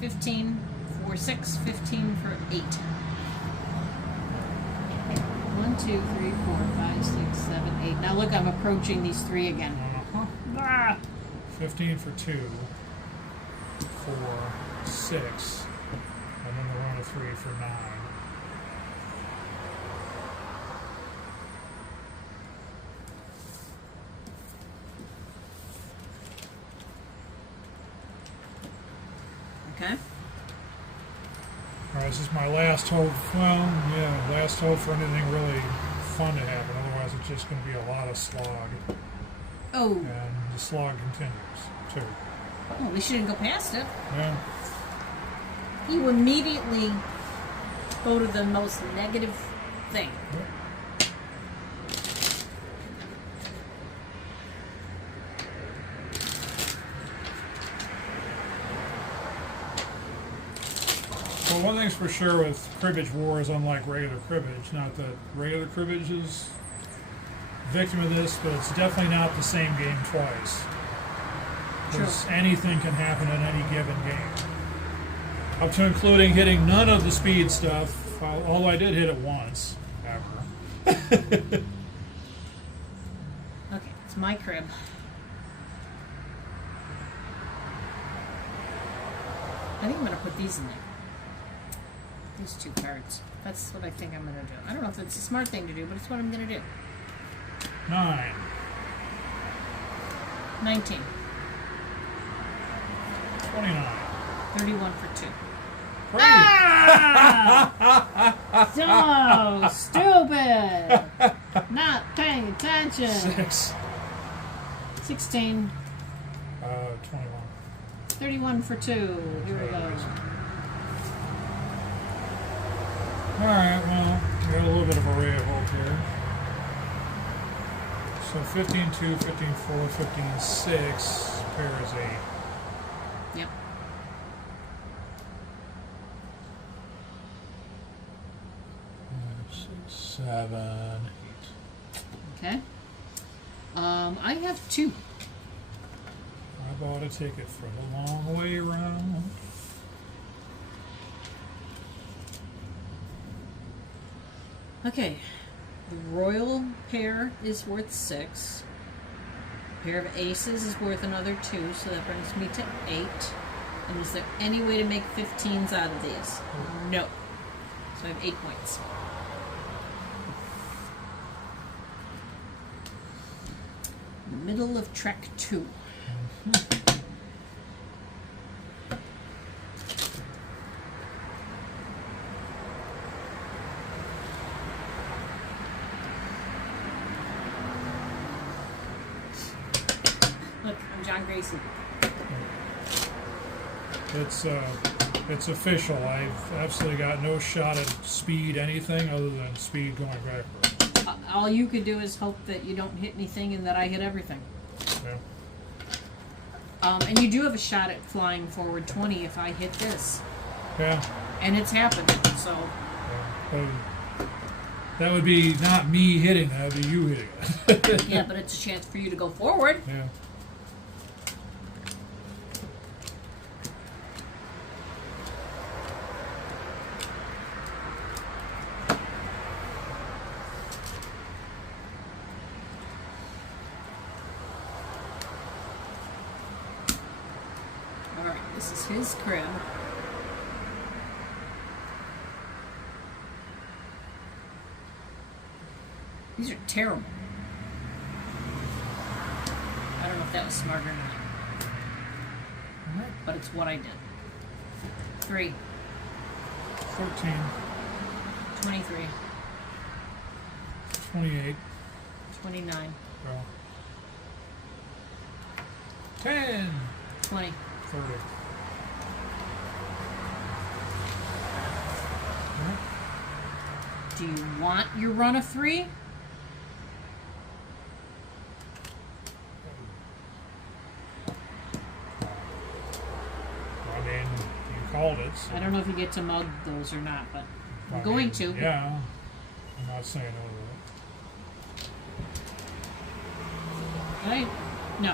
15 for 6, 15 for 8. 1, 2, 3, 4, 5, 6, 7, 8. Now look, I'm approaching these 3 again. Ah! 15 for 2. 4, 6. And then the run of 3 for 9. Okay. Alright, this is my last hope. Well, yeah, last hope for anything really fun to happen. Otherwise, it's just going to be a lot of slog. Oh. And the slog continues, too. Well, at least you didn't go past it. Yeah. You immediately go to the most negative thing. Well, one thing's for sure with Cribbage Wars, unlike regular cribbage, not that regular cribbage is victim of this, but it's definitely not the same game twice. Because anything can happen in any given game. Up to including hitting none of the speed stuff, although I did hit it once, ever. Okay, it's my crib. I think I'm going to put these in there. These 2 cards. That's what I think I'm going to do. I don't know if it's a smart thing to do, but it's what I'm going to do. 9. 19. 29. 31 for 2. Great. Ah! So stupid! Not paying attention. 6. 16. 21. 31 for 2. Here we go. Alright, well, we got a little bit of a ray of hope here. So 15, 2, 15, 4, 15, 6. Pair is 8. Yep. 6, 7, 8. Okay. I have 2. I bought a ticket for the long way around. Okay. The royal pair is worth 6. Pair of aces is worth another 2, so that brings me to 8. And is there any way to make 15s out of these? No. So I have 8 points. Middle of Trek 2. Look, I'm John Gracie. It's official. I've absolutely got no shot at speed anything other than speed going backward. All you could do is hope that you don't hit anything and that I hit everything. Yeah. And you do have a shot at flying forward 20 if I hit this. Yeah. And it's happened, so... Yeah. That would be not me hitting, that would be you hitting it. Yeah, but it's a chance for you to go forward. Yeah. Alright, this is his crib. These are terrible. I don't know if that was smart or not. But it's what I did. 3. 13. 23. 28. 29. Go. 10. 20. 30. Do you want your run of 3? I mean, you called it. So I don't know if you get to mug those or not, but I'm I going mean, to. Yeah. I'm not saying no to Right? No.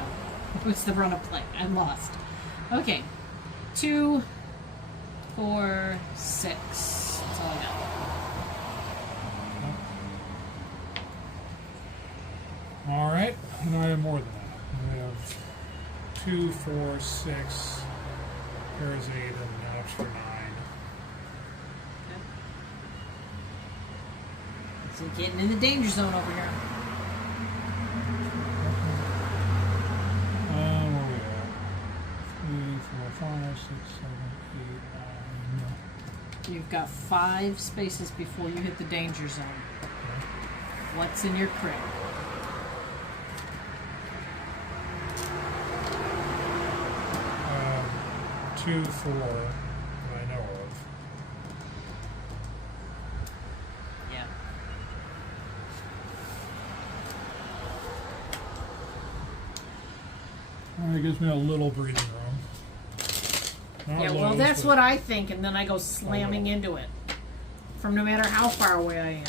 What's the run of play? I'm lost. Okay. 2, 4, 6. That's all I got. it. All right. And I have more than that. We have 2, 4, 6. There's 8 and an extra 9. So getting in the danger zone over here. Where are we at? 3, 4, 5, 6, 7, 8, 9. You've got 5 spaces before you hit the danger zone. Okay. What's in your crib? Um, 2, 4 that I know of. Yeah. Well, it gives me a little breathing room. Not Yeah, well, loads, that's but what I think, and then I go slamming into it. From no matter how far away I am.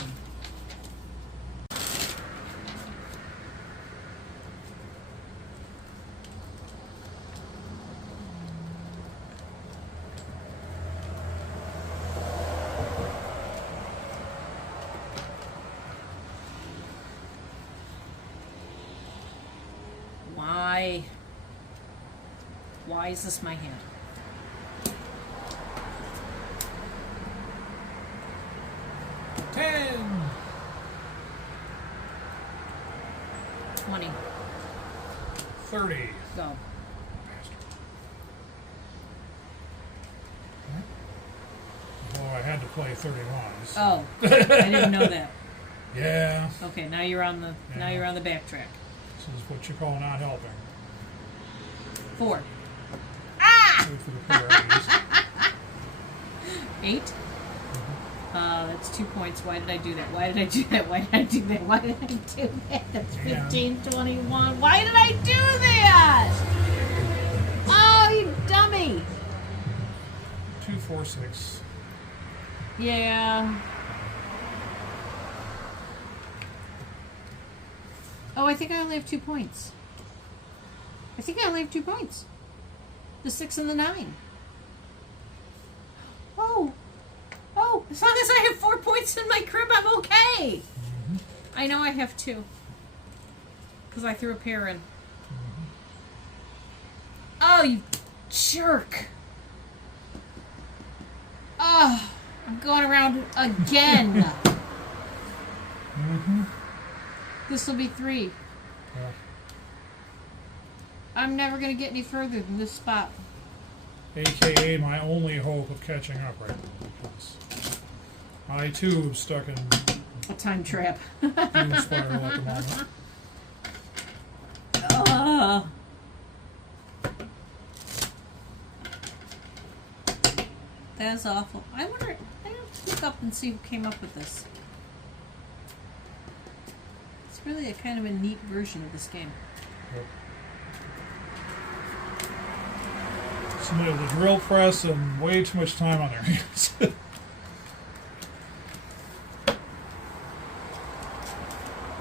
Why is this my hand? $10. 20. 30. Go. Well, I had to play 31. So. Oh, I didn't know that. Yeah. Okay, now you're on the backtrack. This is what you call not helping. 4. Wait for the pair of these. 8. That's 2 points. Why did I do that? Why did I do that? Why did I do that? Why did I do that? That's 15, 21. Why did I do that? Oh, you dummy. 2, 4, 6. Yeah. Oh, I think I only have 2 points. I think I only have 2 points. The 6 and the 9. Oh. Oh, as long as I have 4 points in my crib, I'm okay. Mm-hmm. I know I have 2. Because I threw a pair in. Mm-hmm. Oh, you jerk. Oh, I'm going around again. Mm-hmm. This will be 3. Yeah. I'm never going to get any further than this spot. AKA my only hope of catching up right now. Because I too am stuck in A time trap. doom spiral at the moment. That's awful. I wonder, I have to look up and see who came up with this. It's really a kind of a neat version of this game. Yep. Somebody with a drill press and way too much time on their hands. Well,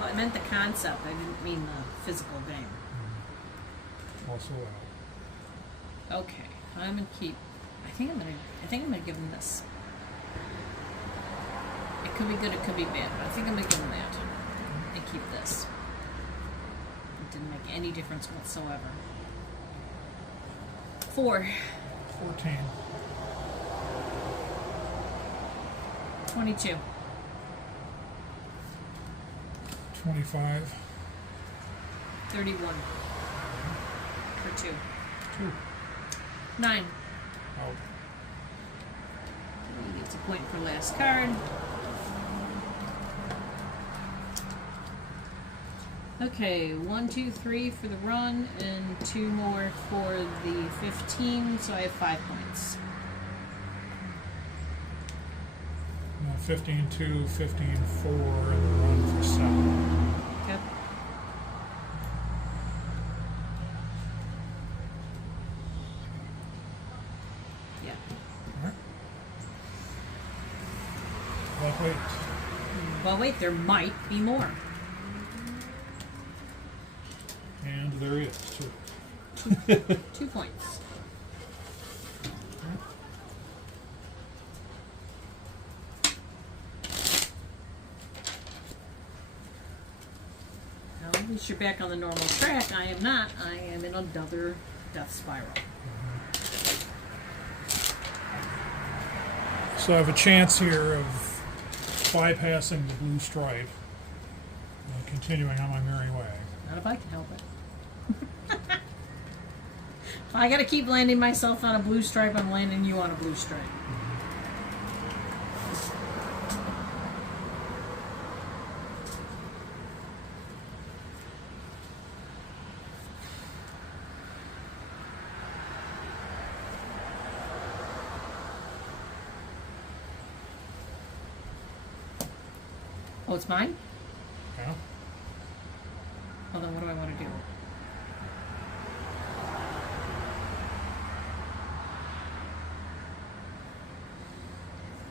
I meant the concept. I didn't mean the physical game. Also out. Okay, I'm gonna keep. I think I'm gonna give him this. It could be good. It could be bad. But I think I'm gonna give him that and keep this. It didn't make any difference whatsoever. 4. 14. 22. 25. 31. For 2. 2. 9. Oh. He gets a point for last card. Okay, 1, 2, 3 for the run, and 2 more for the 15, so I have 5 points. 15, 2, 15, 4, and the run for 7. Okay. Yeah. Alright. Well, wait. Well, wait, there might be more. And there is, too. 2 points. Well, at least you're back on the normal track. I am not. I am in another death spiral. So I have a chance here of bypassing the blue stripe and continuing on my merry way. Not if I can help it. If I gotta keep landing myself on a blue stripe, I'm landing you on a blue stripe. Oh, it's mine? Yeah. Hold on, what do I want to do?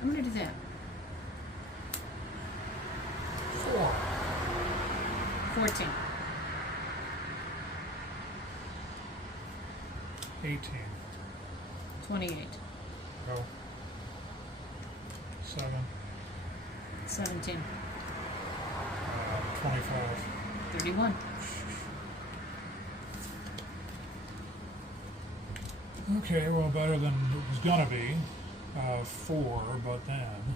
I'm gonna do that. 4. 14. 18. 28. Go. 7. 17. 25. 31. Okay, well, better than it was gonna be. 4, but then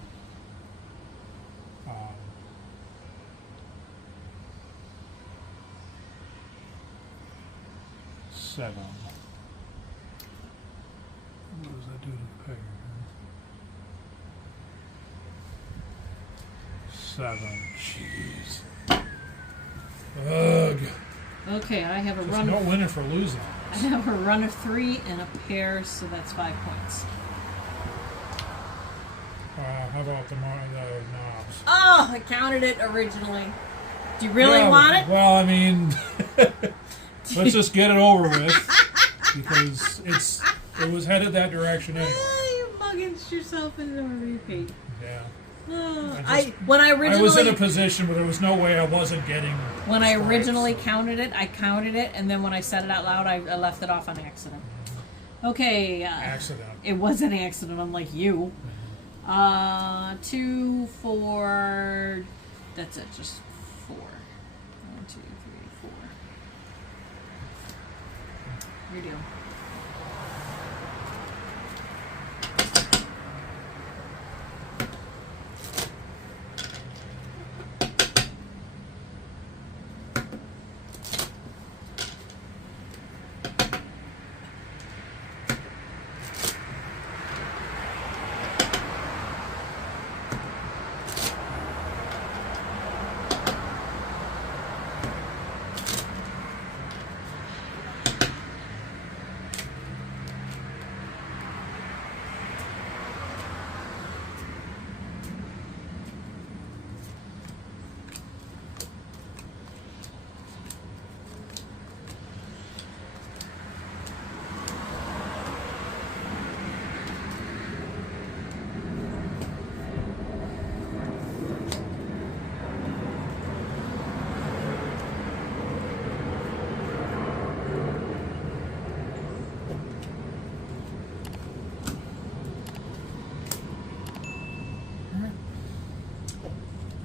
seven. What does that do to the peg? 7. Jeez. Ugh. Okay, I have a There's run. no winning for losing. I have a run of 3 and a pair, so that's 5 points. How about the knobs? Oh, I counted it originally. Do you really Yeah, want it? Well, I mean, let's just get it over with because it was headed that direction anyway. You mugging yourself into a repeat. Yeah. Oh, I I was in a position where there was no way I wasn't getting. when I strikes. originally counted it, and then when I said it out loud, I left it off on accident. Okay. Accident. It was an accident, unlike you. 2, 4. That's it, just 4. 1, 2, 3, 4. Your deal.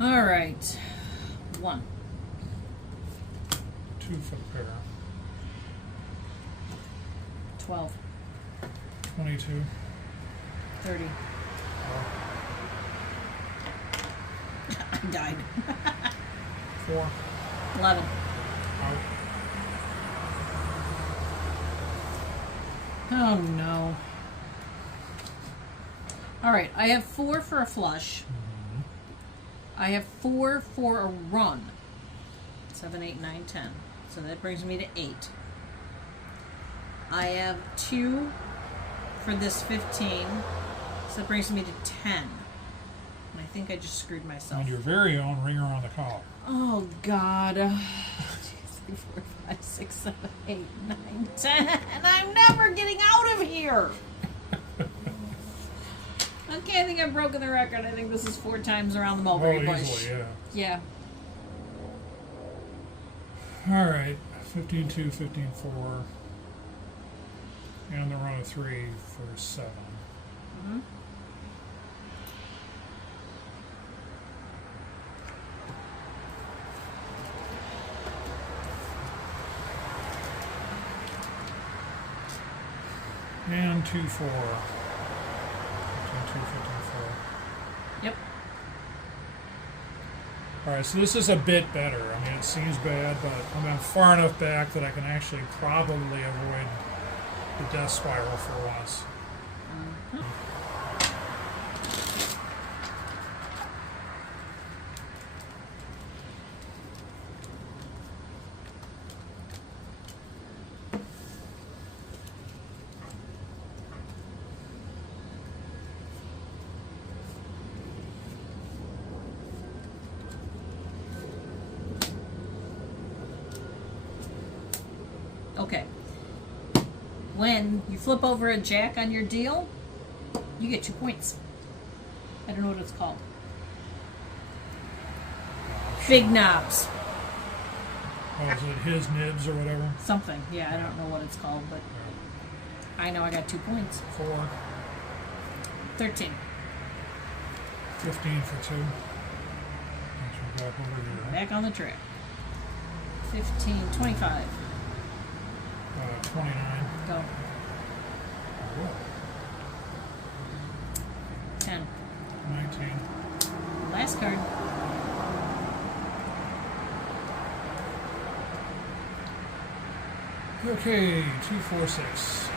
All right. 1. 2 for the pair. 12. 22. 30. I died. 4. 11. Out. Oh no. Alright, I have 4 for a flush. I have 4 for a run. 7, 8, 9, 10. So that brings me to 8. I have 2 for this 15. So that brings me to 10. And I think I just screwed myself. And your very own ringer on the collar. Oh God. 2, 3, 4, 5, 6, 7, 8, 9, 10. And I'm never getting out of here. Okay, I think I've broken the record. I think this is 4 times around the mulberry bush. Easily, yeah. Yeah. All right. 15-2, 15-4. And the run of 3 for 7. Mm-hmm. And 2-4. 15-2, 15-4. Yep. All right, so this is a bit better. I mean, it seems bad, but I'm far enough back that I can actually probably avoid the death spiral for once. Okay. When you flip over a jack on your deal, you get 2 points. I don't know what it's called. Big knobs. Oh, is it his nibs or whatever? Something. Yeah, I don't know what it's called, but I know I got 2 points. 4. 13. 15 for 2. Makes me back over here. Back on the track. 15, 25. 29. Go. What? 10. 19. Last card. Okay, 2, 4, 6. 6.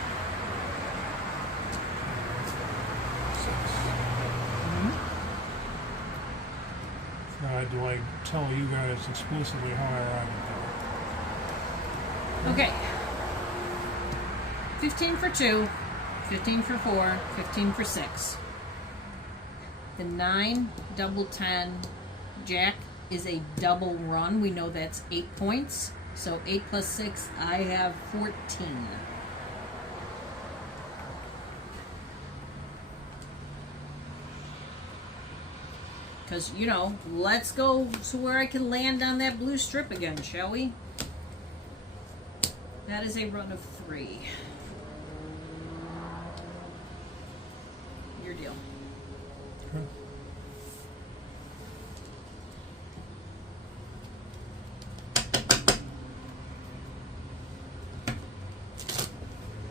Tried to like tell you guys explicitly how I ride Okay. 15 for 2, 15 for 4, 15 for 6. The 9, double 10, jack is a double run. We know that's 8 points. So 8 plus 6, I have 14. Because, you know, let's go to where I can land on that blue strip again, shall we? That is a run of 3. Your deal. Okay.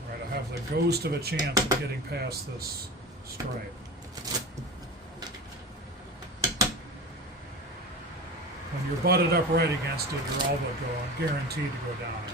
Right, I have the ghost of a chance of getting past this stripe. When you're butted up right against it, you're all but guaranteed to go down it.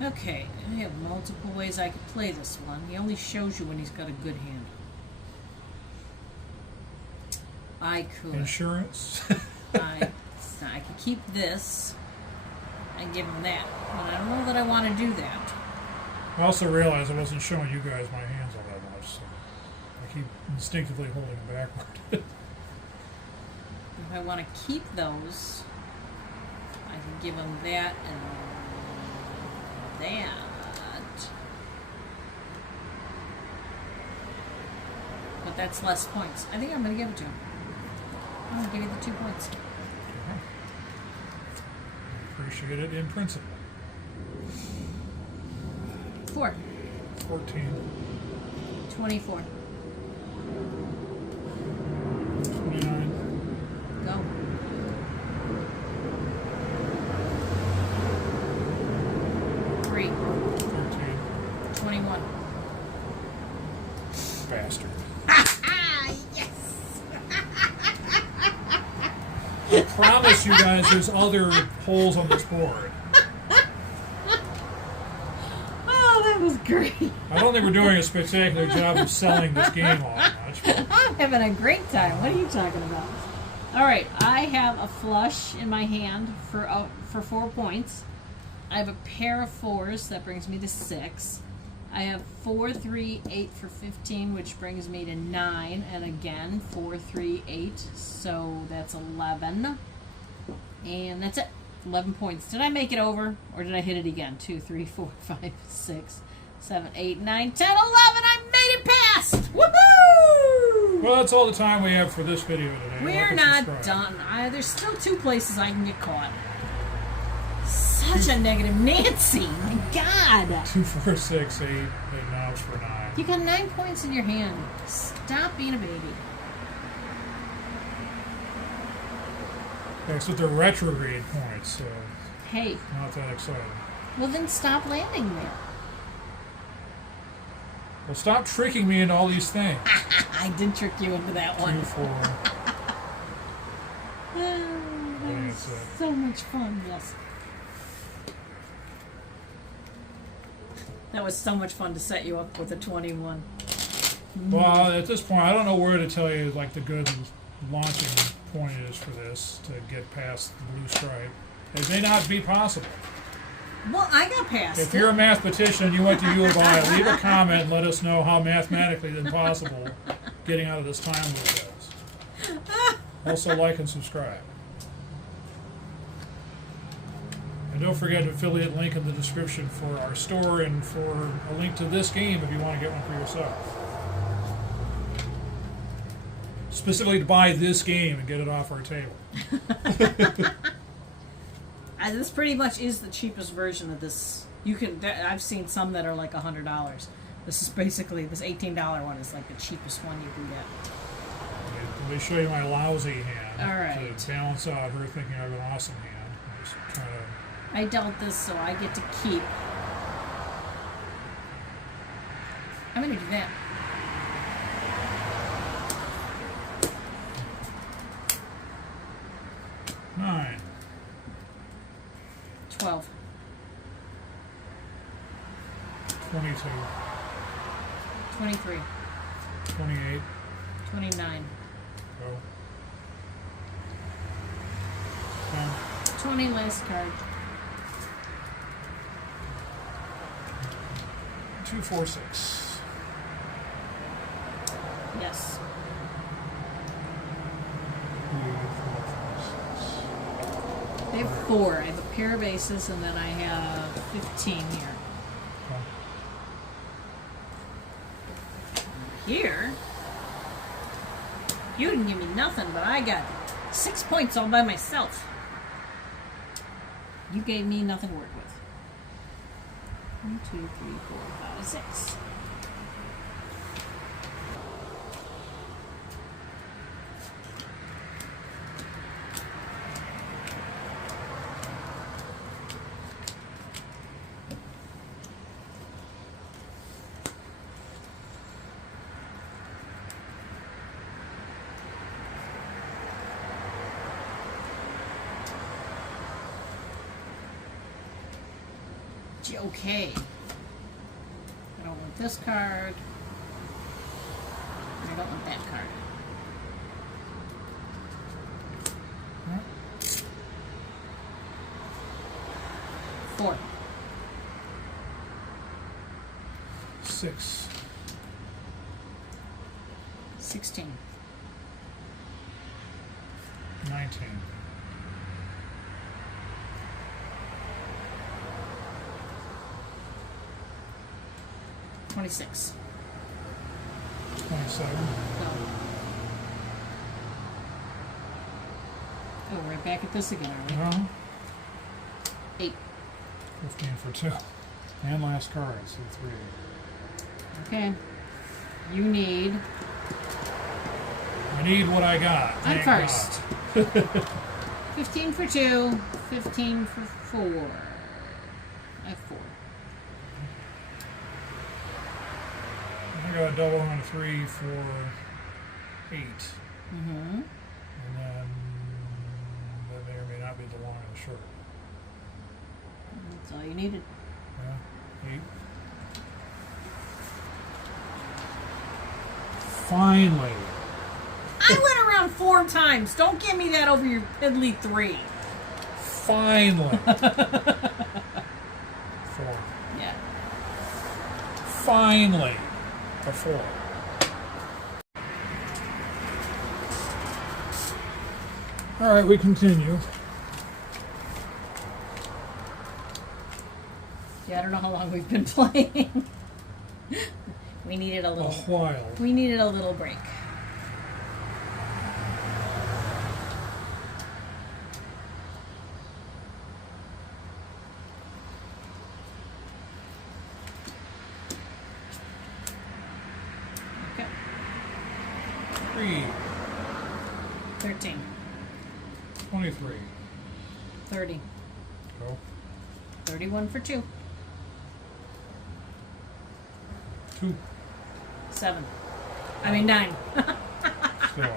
Okay, I have multiple ways I could play this one. He only shows you when he's got a good hand. I could. Insurance? I could keep this and give him that. But I don't know that I want to do that. I also realized I wasn't showing you guys my hands all that much, so I keep instinctively holding them backward. If I want to keep those, I can give them that and that. But that's less points. I think I'm going to give it to him. I'm going to give you the 2 points. Appreciate it in principle. 4. 14. 24. 29. Go. 3. 13. 21. Bastard. Yes! I promise you guys there's other holes on this board. Oh, that was great. I don't think we're doing a spectacular job of selling this game all that much. But I'm having a great time. What are you talking about? All right, I have a flush in my hand for 4 points. I have a pair of 4s that brings me to 6. I have 4, 3, 8 for 15, which brings me to 9, and again 4, 3, 8, so that's 11, and that's it. 11 points. Did I make it over, or did I hit it again? 2, 3, 4, 5, 6, 7, 8, 9, 10, 11. I made it past. Woohoo! well, that's all the time we have for this video today. We're Like and not subscribe. done. There's still 2 places I can get caught. Such a negative Nancy. My God. 2, 4, 6, 8, and now it's for 9. You got 9 points in your hand. Stop being a baby. That's with the retrograde points, so Hey, not that exciting. well then stop landing there. Well, stop tricking me into all these things. I did trick you into that 2, one. 4. That was That's it. so much fun, yes. That was so much fun to set you up with a 21. Well, at this point, I don't know where to tell you like the good launching point is for this to get past the blue stripe. It may not be possible. Well, I got past If it. you're a mathematician and you went to U of I, leave a comment and let us know how mathematically impossible getting out of this time loop is. Also, like and subscribe. And don't forget an affiliate link in the description for our store and for a link to this game if you want to get one for yourself. Specifically to buy this game and get it off our table. This pretty much is the cheapest version of this. I've seen some that are like $100. This is basically, this $18 one is like the cheapest one you can get. Let me show you my lousy hand. All right. To balance out her thinking I have an awesome hand. I'm just trying to... I dealt this, so I get to keep. I'm going to do that. Nine. 12. 22. 23. 28. 29. Go. 10. 20, last card. 2, 4, 6. Yes. 3, 4, 5, 6. I have 4. I have a pair of aces, and then I have 15 here. Okay. Here? You didn't give me nothing, but I got 6 points all by myself. You gave me nothing to work with. 1, 2, 3, 4, 5, 6. Okay. I don't want this card. I don't want that card. Alright. 4. 6. 16. 19. 26. 27. No. Oh, right back at this again, are we? No. 8. 15 for 2. And last card, so 3. Okay. You need. I need what I got. I'm Thank first. God. 15 for 2. 15 for 4. I have 4. I got a double on 3 for 8. Mm-hmm. And then that may or may not be the long of the short. That's all you needed. Yeah, 8. Finally. I went around 4 times. Don't give me that over your piddly 3. Finally. 4. Yeah. Finally. A 4. All right, we continue. Yeah, I don't know how long we've been playing. We needed a A little. while. We needed a little break. Okay. 3, 13. 23. 30. Go. 31 for 2. 2. 7. I mean 9. Still.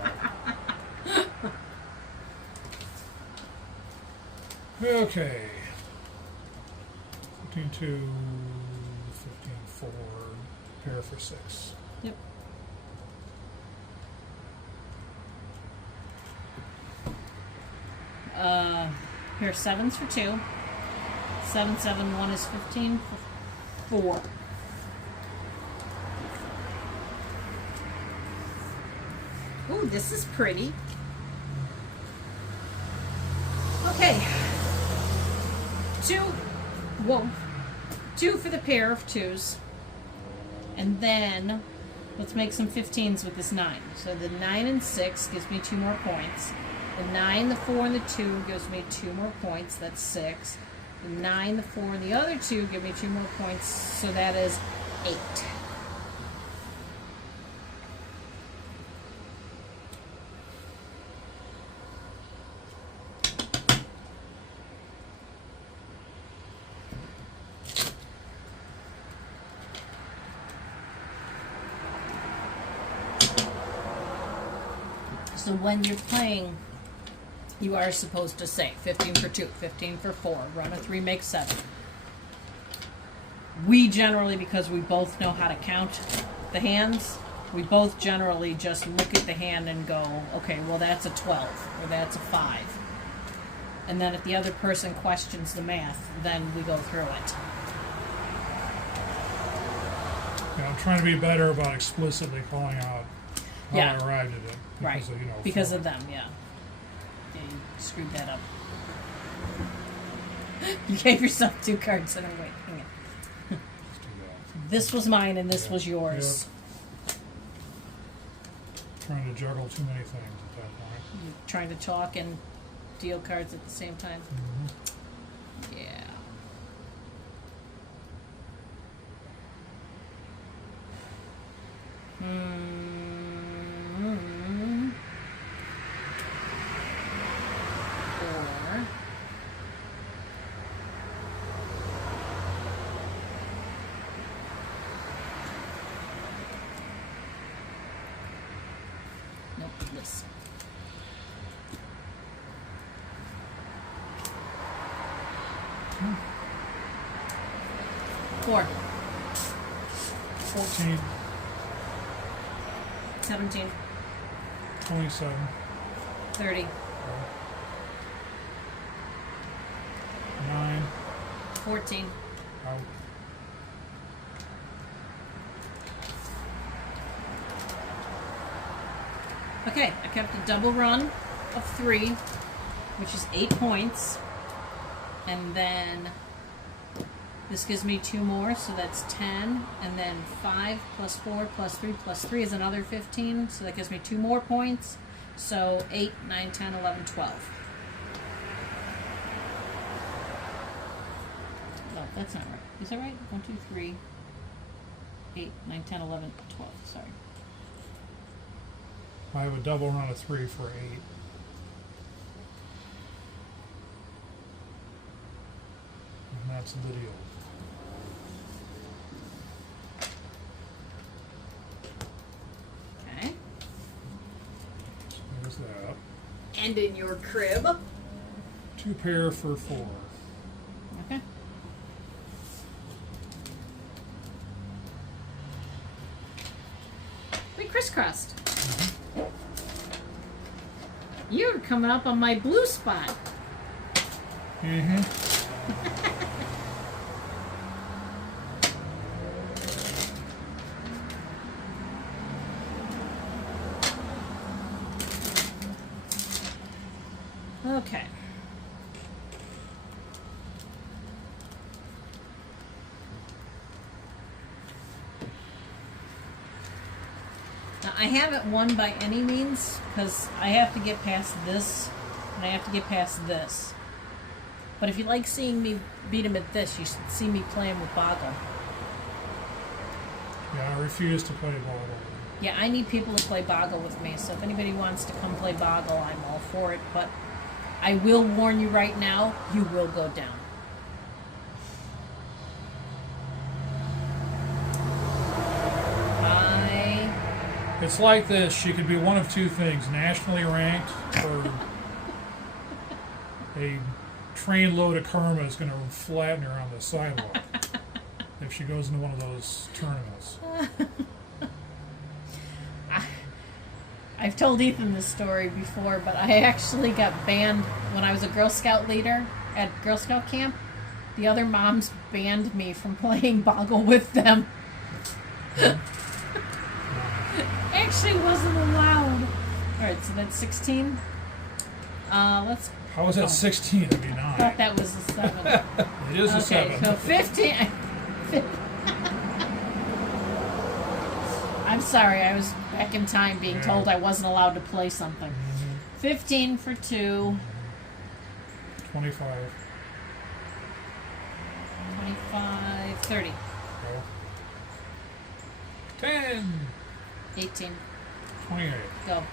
Okay. 15, 2, 15, 4, pair for 6. Yep. Pair of 7s for 2. 7, 7, 1 is 15 for 4. Ooh, this is pretty. Okay. 2. Whoa. 2 for the pair of 2s. And then let's make some 15s with this 9. So the 9 and 6 gives me 2 more points. The 9, the 4, and the 2 gives me 2 more points. That's 6. The 9, the 4, and the other 2 give me 2 more points. So that is 8. So when you're playing, you are supposed to say 15 for 2, 15 for 4, run a 3, make 7. We generally, because we both know how to count the hands, we both generally just look at the hand and go, okay, well that's a 12, or that's a 5. And then if the other person questions the math, then we go through it. Yeah, I'm trying to be better about explicitly calling out how Yeah. I arrived at it. Right. Of, you know, Because for- of them, yeah. Yeah, you screwed that up. You gave yourself 2 cards in a way. Hang on. Let's do that. This was mine and this Yeah. was yours. Trying to juggle too many things at that point. You're trying to talk and deal cards at the same time. Yeah. Or nope, this. Four. 14, 17. 27. 30. 9. 14. Out. Okay, I kept a double run. of 3, which is 8 points. And then this gives me 2 more, so that's 10. And then 5 plus 4 plus 3 plus 3 is another 15, so that gives me 2 more points. So 8, 9, 10, 11, 12. No, that's not right. Is that right? 1, 2, 3, 8, 9, 10, 11, 12. Sorry. I have a double run of 3 for 8. And that's the deal. Okay. So there's that. And in your crib. 2 pair for 4. Okay. We crisscrossed. You're coming up on my blue spot. Mm-hmm. Okay. Now, I haven't won by any means because I have to get past this and I have to get past this. But if you like seeing me beat him at this, you should see me playing with Boggle. Yeah, I refuse to play ball. Yeah, I need people to play Boggle with me, so if anybody wants to come play Boggle, I'm all for it. But I will warn you right now, you will go down. It's like this. She could be one of 2 things: nationally ranked, or a trainload of karma is going to flatten her on the sidewalk if she goes into one of those tournaments. I've told Ethan this story before, but I actually got banned when I was a Girl Scout leader at Girl Scout camp. The other moms banned me from playing Boggle with them. Actually wasn't allowed. Alright, so that's 16. Let's. How was that 16? That'd be 9. I thought that was a 7. It is a Okay, 7. so 15. I'm sorry, I was back in time being told I wasn't allowed to play something. 15 for 2. 25. 25, 30. Go. 10. 18. 28. Go.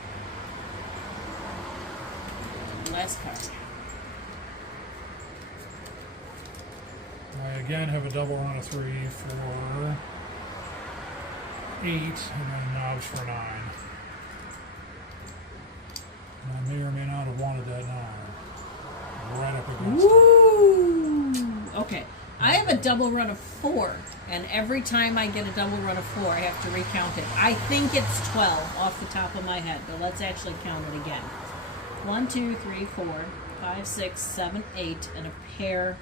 Last card. I again have a double run of 3 for 8, and then knobs for 9. And I may or may not have wanted that 9. Right up against it. Woo! Okay. I have a double run of 4, and every time I get a double run of 4, I have to recount it. I think it's 12 off the top of my head, but let's actually count it again. 1, 2, 3, 4, 5, 6, 7, 8, and a pair.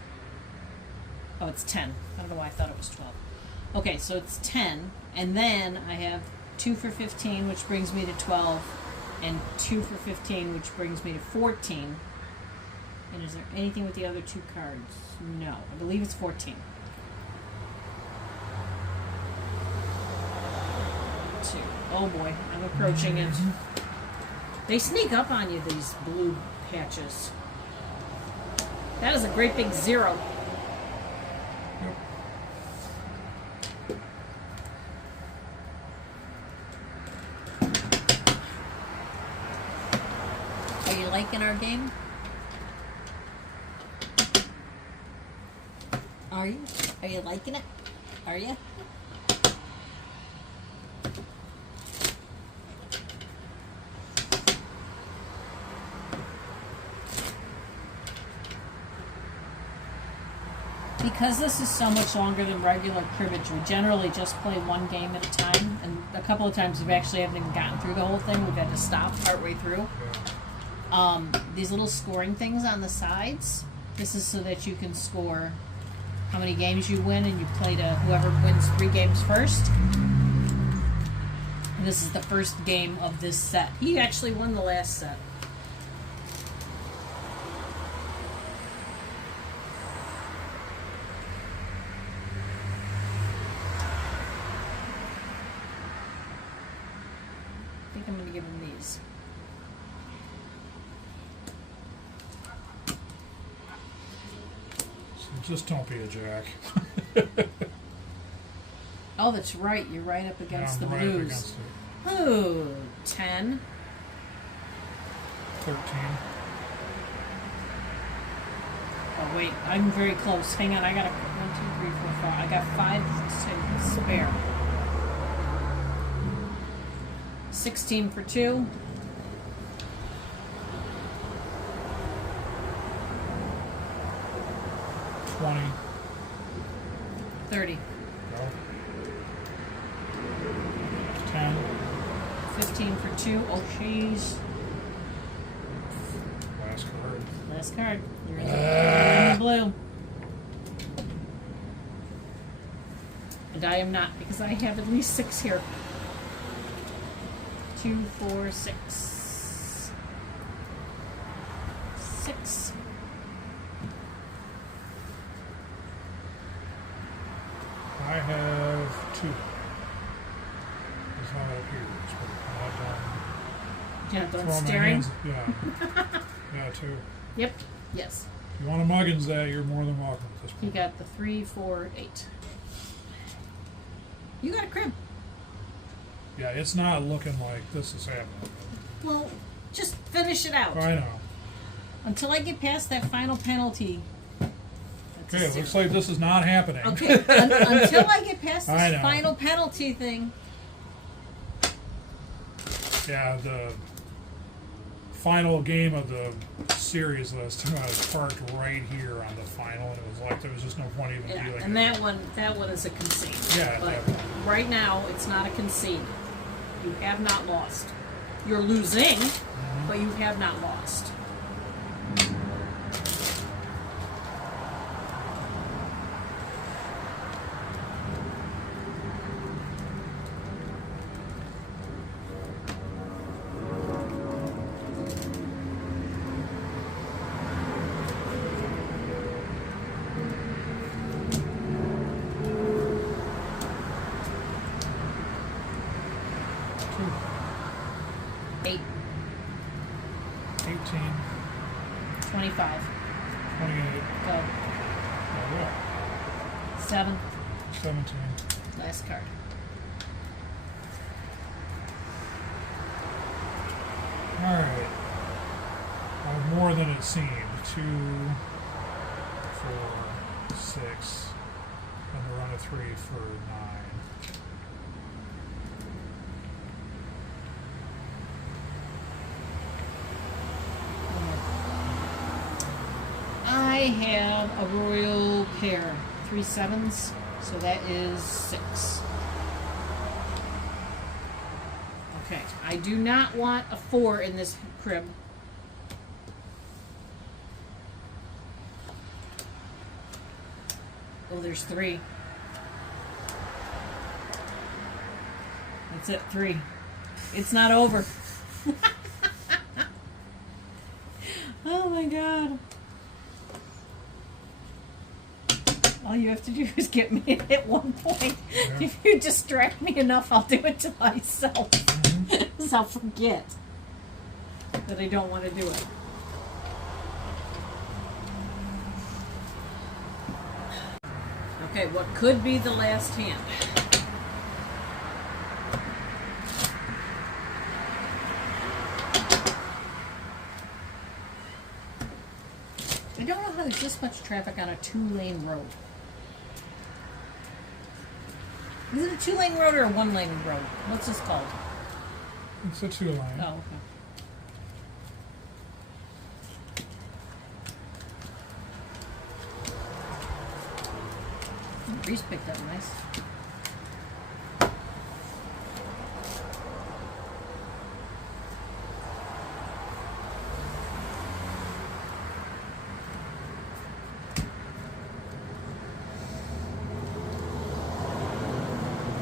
Oh, it's 10. I don't know why I thought it was 12. Okay, so it's 10, and then I have 2 for 15, which brings me to 12, and 2 for 15, which brings me to 14. And is there anything with the other 2 cards? No. I believe it's 14. 2. Oh boy, I'm approaching it. They sneak up on you, these blue patches. That is a great big 0. Are you liking our game? Are you? Are you liking it? Are you? Because this is so much longer than regular cribbage, we generally just play one game at a time, and a couple of times we actually haven't even gotten through the whole thing. We've had to stop partway through. These little scoring things on the sides, this is so that you can score how many games you win, and you play to whoever wins 3 games first. And this is the first game of this set. He actually won the last set. than these. So just don't be a jack. Oh, that's right. You're right up against Yeah, the I'm right up blues. against it. Ooh, 10. 13. Oh, wait. I'm very close. Hang on. I got 1, 2, 3, 4, 5. I got 5 to spare. 16 for 2. 20. 30. Go. 10. 15 for 2. Oh, jeez. Last card. Last card. You're in the blue. And I am not, because I have at least 6 here. 2, 4, 6. 6. I have 2. That's how it appears. But Yeah, I'm done throwing my staring. hands. Yeah. Yeah, 2. Yep. Yes. If you want to muggins that, you're more than welcome at this He point. got the 3, 4, 8. You got a crib. Yeah, it's not looking like this is happening. Well, just finish it out. I know. Until I get past that final penalty. That's a Okay, it zero. looks like this is not happening. Okay, until I get past I this know. final penalty thing. Yeah, the final game of the series list was parked right here on the final, and it was like there was just no point even Yeah, dealing. and that one is a concede. Yeah, But definitely. right now, it's not a concede. You have not lost. You're losing, but you have not lost. Two, 8, 18, 25. 28, Go. yeah, 7. 17. Last card. Alright. I have more than it seemed. 2, 4, 6, and a run of 3 for 9. I have a royal pair. 3 7s, so that is 6. Okay, I do not want a 4 in this crib. Oh, there's 3. That's it, 3. It's not over. Oh my god. All you have to do is get me to hit one point. Yeah. If you distract me enough, I'll do it to myself. Because I'll forget that I don't want to do it. Okay, what could be the last hand? I don't know how there's this much traffic on a 2-lane road. Is it a 2-lane road or a 1-lane road? What's this called? It's a 2-line. Oh, okay. Breeze picked up nice.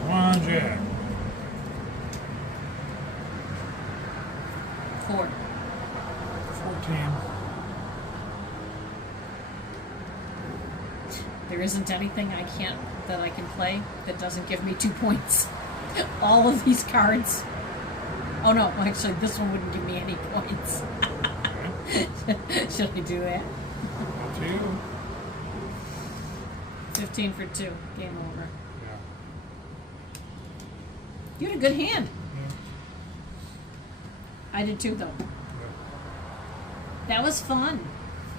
Come on, Jack. 4. 14. There isn't anything that I can play that doesn't give me 2 points. All of these cards. Oh no, actually, this one wouldn't give me any points. Should I do that? Up to you. 15 for 2. Game over. Yeah. You had a good hand. Yeah. I did too, though. Yeah. That was fun.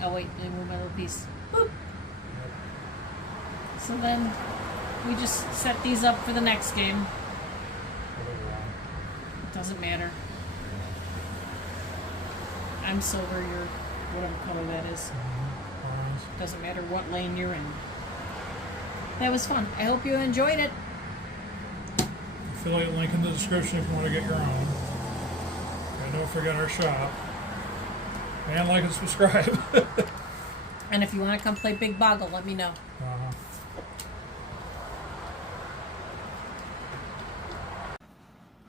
Oh wait, let me move my little piece. Boop. So then we just set these up for the next game. It doesn't matter. I'm silver, you're whatever color that is. Doesn't matter what lane you're in. That was fun. I hope you enjoyed it. Affiliate link in the description if you want to get your own. And don't forget our shop. And like and subscribe. And if you want to come play Big Boggle, let me know.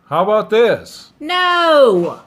How about this? No!